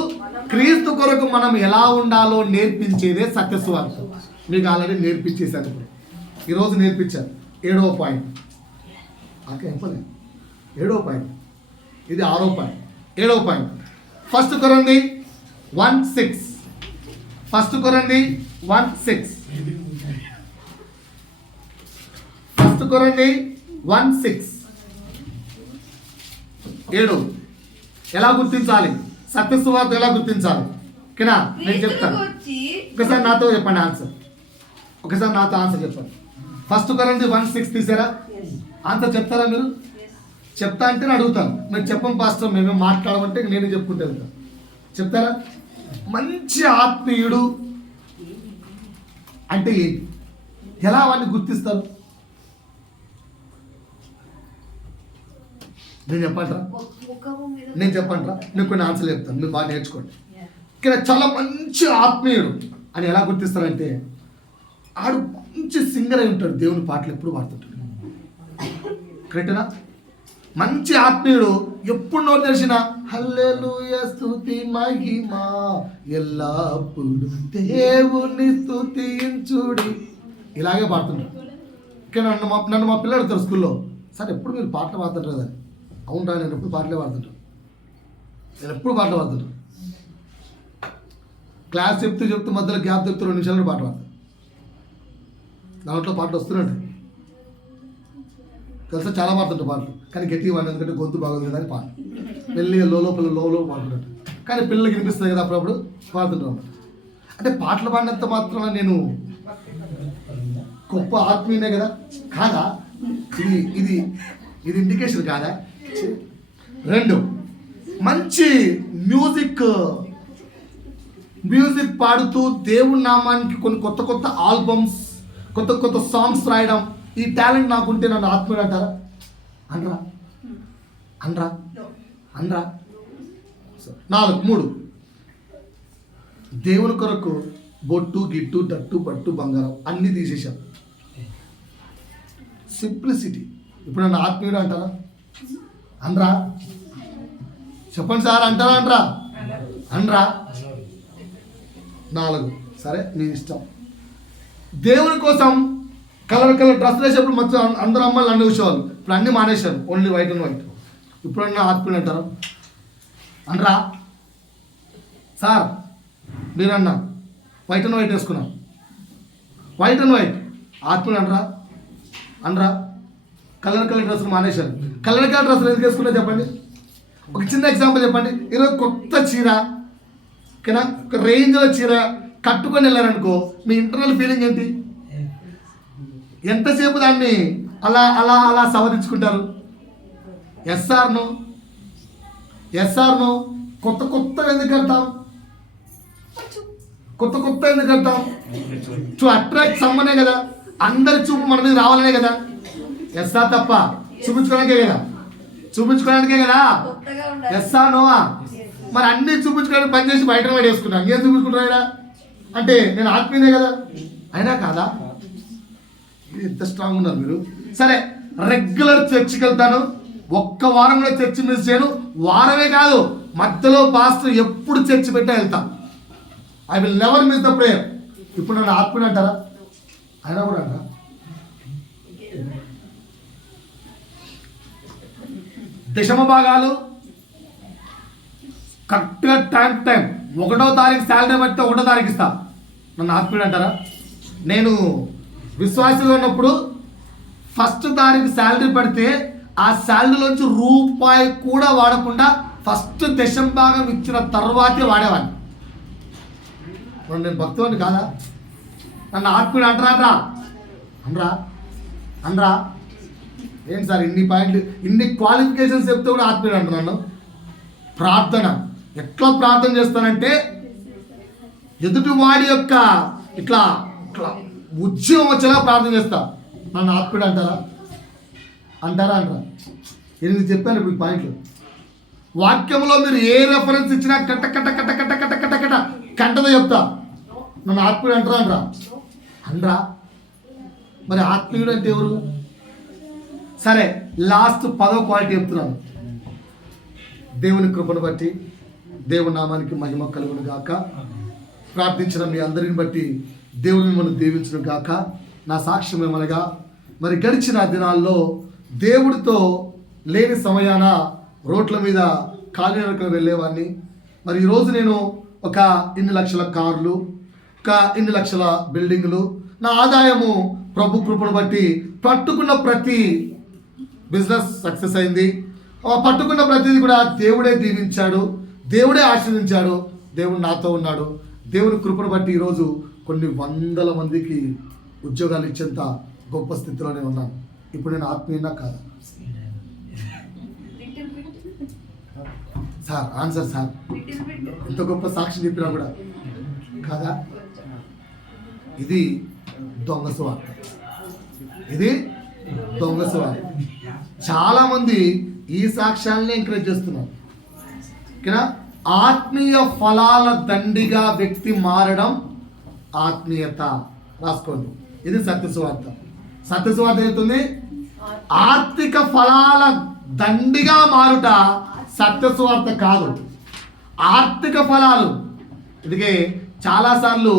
క్రీస్తు కొరకు మనం ఎలా ఉండాలో నేర్పించేదే సత్య సువార్త. మీకు ఆల్రెడీ నేర్పించేశాను. ఇప్పుడు ఈరోజు నేర్పించాను. 7వ పాయింట్. ఓకే, 7వ పాయింట్. ఇది 6వ పాయింట్. 7వ పాయింట్. 1 కొరింథీ 1:6. 1 కొరింథీ 1:6. 1 కొరింథీ 1:6. 7. ఎలా గుర్తించాలి? సత్య సువార్త ఎలా గుర్తించాలి? ఓకేనా? నేను చెప్తాను. ఒకసారి నాతో చెప్పండి ఆన్సర్. ఒకసారి నాతో ఆన్సర్ చెప్పండి. 1 కొరింథీ 1:6 తీసారా? ఆన్సర్ చెప్తారా మీరు? చెప్తా అంటే నేను అడుగుతాను. మీరు చెప్పం పాస్టర్, మేమే మాట్లాడమంటే నేను చెప్పుకుంటూ వెళ్తాను. చెప్తారా? మంచి ఆత్మీయుడు అంటే ఏంటి? ఎలా అవన్నీ గుర్తిస్తారు? నేను చెప్పంటారా? నేను కొన్ని ఆన్సర్లు చెప్తాను, మీరు బాగా నేర్చుకోండి. ఇక్కడ చాలా మంచి ఆత్మీయుడు అని ఎలా గుర్తిస్తారంటే, ఆడు మంచి సింగర్ అయి ఉంటాడు, దేవుని పాటలు ఎప్పుడు పాడుతుంటాడు. కరెక్టేనా? మంచి ఆత్మీయుడు ఎప్పుడు నోరు తెలిసిన హల్లెలూయా స్తుతి మహిమ ఎల్లప్పుడు దేవుని స్తుతించుడి ఇలాగే పాడుతుంటాడు. ఇక్కడ నన్ను మా పిల్లలు అడుగుతారు స్కూల్లో, సార్ ఎప్పుడు మీరు పాటలు పాడుతుంటారు కదా? అవునరా, నేను ఎప్పుడు పాటలే పాడుతుంటాను. క్లాస్ చెప్తూ మధ్యలో గ్యాప్ చెప్తూ 2 నిమిషాలు పాట పాడతాను. దాంట్లో పాటలు వస్తున్నాయి తెలుసా, చాలా పాడుతుంటారు పాటలు. కానీ గట్టిగా పాడు, ఎందుకంటే గొంతు బాగుంది కదా అని పాట వెళ్ళి లోపల పాడుతున్నట్టు. కానీ పిల్లలకి వినిపిస్తుంది కదా, అప్పుడప్పుడు పాడుతుంటాం. అంటే పాటలు పాడినంత మాత్రం నేను గొప్ప ఆత్మీయనే కదా? కాదా? ఇది ఇండికేషన్ కాదా? 2 మంచి మ్యూజిక్ పాడుతూ దేవుడి నామానికి కొన్ని కొత్త ఆల్బమ్స్, కొత్త సాంగ్స్ రాయడం, ఈ టాలెంట్ నాకుంటే నన్ను ఆత్మీయుడు అంటారా? అనరా? 3 దేవుని కొరకు బొట్టు గిట్టు దట్టు పట్టు బంగారం అన్నీ తీసేశాం. సింప్లిసిటీ. ఇప్పుడు నన్ను ఆత్మీయుడు అంటారా? అనరా? చెప్పండి సార్, అంటారా? అనరా? 4 సరే మీ ఇష్టం. దేవుని కోసం కలర్ కలర్ డ్రెస్సులు వేసేప్పుడు మొత్తం అందరు అమ్మాయిలు అన్ని చూసేవాళ్ళు. ఇప్పుడు అన్నీ మానేశారు, ఓన్లీ వైట్ అండ్ వైట్. ఇప్పుడన్నా ఆత్మీయులు అంటారా? అనరా సార్? మీరన్నా వైట్ అండ్ వైట్ వేసుకున్నాం, వైట్ అండ్ వైట్ ఆత్మీయులు అనరా? అనరా? కలర్ కలర్ డ్రెస్సులు మానేశారు. కలర్ కలర్ డ్రెస్సులు ఎందుకు వేసుకున్నా చెప్పండి? ఒక చిన్న ఎగ్జాంపుల్ చెప్పండి. ఈరోజు కొత్త చీర ఓకేనా, ఒక రేంజ్లో చీర కట్టుకొని వెళ్ళారనుకో, మీ ఇంటర్నల్ ఫీలింగ్ ఏంటి? ఎంతసేపు దాన్ని అలా అలా అలా సవరించుకుంటారు? SR no? కొత్త కొత్త ఎందుకు కడతాం? కొత్త కొత్త ఎందుకు కడతాం? టు అట్రాక్ట్ సమ్మనే కదా, అందరి చూపు మన మీద రావాలనే కదా. ఎస్ఆర్ తప్ప చూపించుకోవడానికే కదా. కొత్తగా ఉండాలి. ఎస్ఆర్ నోవా? మరి అన్ని చూపించుకోవడానికి పని చేసి బయట వాడు వేసుకున్నాను, ఏం చూపించుకుంటున్నా అంటే నేను ఆత్మీయనే కదా, అయినా కాదా? ఎంత స్ట్రాంగ్ ఉన్నారు మీరు. సరే, రెగ్యులర్ చర్చికి వెళ్తాను, ఒక్క వారం కూడా చర్చి మిస్ చేయను. వారమే కాదు, మధ్యలో పాస్టర్ ఎప్పుడు చర్చి పెట్టా వెళ్తాం. I will never miss the prayer. ఇప్పుడు నన్ను ఆత్మీయుడు అంటారా? అయినా కూడా అంటారా? దశమ భాగాలు కరెక్ట్గా టైం 1వ తారీఖు శాలరీ పడితే 1వ తారీఖు ఇస్తా. నన్ను ఆత్మీయుడు అంటారా? నేను విశ్వాసంగా ఉన్నప్పుడు ఫస్ట్ తారీఖు శాలరీ పడితే ఆ శాలరీలోంచి రూపాయి కూడా వాడకుండా ఫస్ట్ దశమ భాగం ఇచ్చిన తర్వాతే వాడేవాడిని. నేను భక్తుడిని కాదా? నన్ను ఆత్మీయుడు అంటారా? అనరా? ఏంటి సార్ ఇన్ని పాయింట్లు, ఇన్ని క్వాలిఫికేషన్స్ చెప్తే కూడా ఆత్మీయుడు అంటున్నాను. ప్రార్థన ఎట్లా ప్రార్థన చేస్తానంటే, ఎదుటి వాడి యొక్క ఇట్లా ఇట్లా ఉద్యమం వచ్చేలా ప్రార్థన చేస్తా. నన్ను ఆత్మీయుడు అంటారా? 8 చెప్పాను ఇప్పుడు పాయింట్లు. వాక్యంలో మీరు ఏ రెఫరెన్స్ ఇచ్చినా కట్ట కట్ట కట్ట కట్ట కట్ట కట్ట కట్ట కంటతో చెప్తా. నన్ను ఆత్మీయుడు అనరా? మరి ఆత్మీయుడు అంటే ఎవరు? సరే, లాస్ట్ 10వ క్వాలిటీ చెప్తున్నాను. దేవుని కృపను బట్టి దేవుని నామానికి మహిమ కలుగును గాక. ప్రార్థించిన మీ అందరిని బట్టి దేవుని మిమ్మల్ని దీవించును గాక. నా సాక్ష్యం ఏమనగా, మరి గడిచిన దినాల్లో దేవుడితో లేని సమయాన రోడ్ల మీద కాలినడకన వెళ్ళేవాడిని. మరి ఈరోజు నేను ఒక ఇన్ని లక్షల కార్లు, ఒక ఇన్ని లక్షల బిల్డింగులు, నా ఆదాయము ప్రభు కృపను బట్టి పట్టుకున్న ప్రతి బిజినెస్ సక్సెస్ అయింది. పట్టుకున్న ప్రతిదీ కూడా దేవుడే దీవించాడు, దేవుడే ఆశీర్వదించాడు, దేవుడు నాతో ఉన్నాడు. దేవుని కృపను బట్టి ఈరోజు కొన్ని వందల మందికి ఉద్యోగాలు ఇచ్చేంత గొప్ప స్థితిలోనే ఉన్నాను. ఇప్పుడు నేను ఆత్మీయునా కాదా? సార్ ఆన్సర్ సార్, ఎంత గొప్ప సాక్షి చెప్పినా కూడా కాదా? ఇది దొంగ సువార్త. చాలామంది ఈ సాక్ష్యాలని ఎంకరేజ్ చేస్తున్నారు. ఓకేనా? ఆత్మీయ ఫలాల దండిగా వ్యక్తి మారడం ఆత్మీయత. రాసుకోండి, ఇది సత్యసువార్త. సత్యసువార్త అవుతుంది ఆర్థిక ఫలాల దండిగా మారుట సత్యసువార్త కాదు. ఆర్థిక ఫలాలు ఇదిగే చాలాసార్లు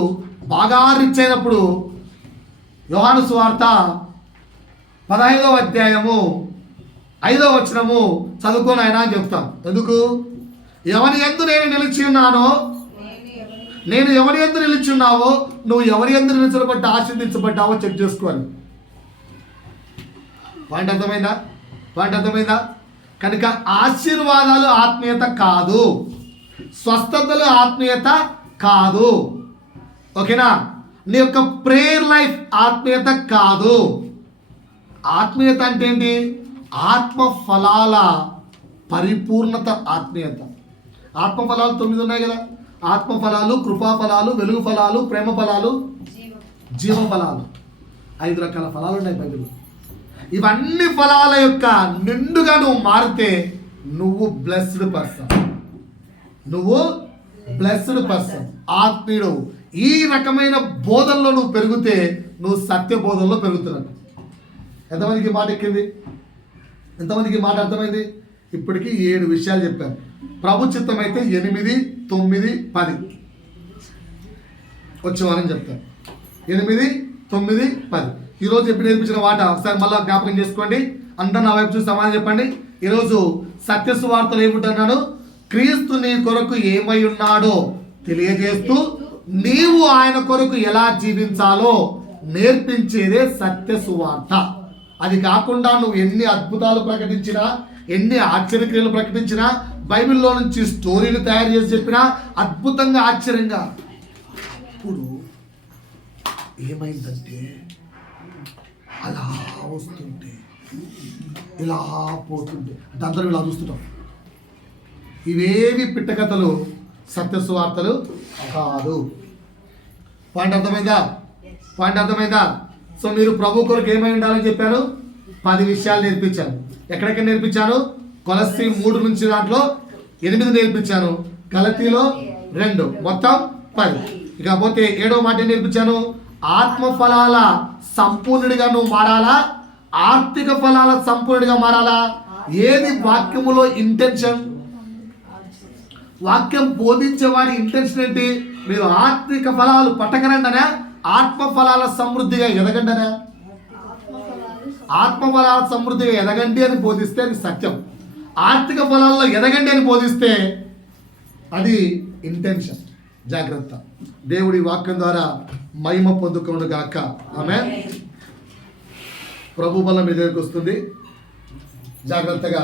బాగా రిచ్ అయినప్పుడు యోహాను సువార్త 15వ అధ్యాయము 5వ వచనము చదువుకొని ఆయన అని చెప్తాం. ఎందుకు? ఎవరి యందు నేను నిలిచి ఉన్నానో, నేను ఎవరి యందు నిలిచి ఉన్నావో, నువ్వు ఎవరి యందు నిలిచబడ్డా ఆశీర్దించబడ్డావో చెక్ చేసుకోవాలి. పాయింట్ అర్థమైందా? కనుక ఆశీర్వాదాలు ఆత్మీయత కాదు, స్వస్థతలు ఆత్మీయత కాదు. ఓకేనా? నీ యొక్క ప్రేయర్ లైఫ్ ఆత్మీయత కాదు. ఆత్మీయత అంటే ఏంటి? ఆత్మ ఫలాల పరిపూర్ణత ఆత్మీయత. ఆత్మ ఫలాలు 9 ఉన్నాయి కదా. ఆత్మ ఫలాలు, కృపా ఫలాలు, వెలుగు ఫలాలు, ప్రేమ ఫలాలు, జీవ ఫలాలు. 5 రకాల ఫలాలు ఉన్నాయి బైబిల్లో. ఇవన్నీ ఫలాల యొక్క నిండుగా నువ్వు మారితే నువ్వు బ్లెస్డ్ పర్సన్, ఆత్మీయుడు. ఈ రకమైన బోధనలో నువ్వు పెరిగితే నువ్వు సత్య బోధనలో పెరుగుతున్నావు. ఎంతమందికి మాట ఎక్కింది? ఎంతమందికి మాట అర్థమైంది? ఇప్పటికీ 7 విషయాలు చెప్పాను. ప్రభు చిత్తం అయితే 8, 9, 10 వచ్చే వారం చెప్తాను. 8, 9, 10 ఈరోజు ఎప్పుడు నేర్పించిన మాట ఒకసారి మళ్ళీ జ్ఞాపకం చేసుకోండి. అందరు నా వైపు చూసి సమాధానం చెప్పండి. ఈరోజు సత్య సువార్తలు ఏమిటన్నాను? క్రీస్తు నీ కొరకు ఏమై ఉన్నాడో తెలియజేస్తూ నీవు ఆయన కొరకు ఎలా జీవించాలో నేర్పించేదే సత్య సువార్త. అది కాకుండా నువ్వు ఎన్ని అద్భుతాలు ప్రకటించినా, ఎన్ని ఆశ్చర్యక్రియలు ప్రకటించినా, బైబిల్లో నుంచి స్టోరీలు తయారు చేసి చెప్పినా అద్భుతంగా ఆశ్చర్యంగా, ఇప్పుడు ఏమైందంటే అలా వస్తుంటే ఇలా పోతుంటే అంటే అందరూ ఇలా చూస్తుంటాం. ఇవేవి పిట్టకథలు, సత్య సువార్తలు కాదు. పాయింట్ అర్థమైందా? సో మీరు ప్రభు కొరకు ఏమై ఉండాలని చెప్పాను? 10 విషయాలు నేర్పించాను. ఎక్కడెక్కడ నేర్పించాను? కొలస్సీ 3 నుంచి దాంట్లో 8 నేర్పించాను, గలతీలో 2, మొత్తం 10. ఇకపోతే 7వ మాట నేర్పించాను. ఆత్మ ఫలాల సంపూర్ణుడిగా నువ్వు మారాలా, ఆర్థిక ఫలాల సంపూర్ణుడిగా మారాలా? ఏది వాక్యములో ఇంటెన్షన్? వాక్యం బోధించేవాడి ఇంటెన్షన్ ఏంటి? మీరు ఆర్థిక ఫలాలు పట్టకరండనా, ఆత్మ ఫలాల సమృద్ధిగా ఎదగండనా? ఆత్మ ఫలాల సమృద్ధిగా ఎదగండి అని బోధిస్తే అది సత్యం. ఆర్థిక ఫలాల్లో ఎదగండి అని బోధిస్తే అది ఇంటెన్షన్. జాగ్రత్త. దేవుడి వాక్యం ద్వారా మహిమ పొందుకోను గాక. ఆమేన్. ప్రభు బలం మీ దగ్గరికి వస్తుంది. జాగ్రత్తగా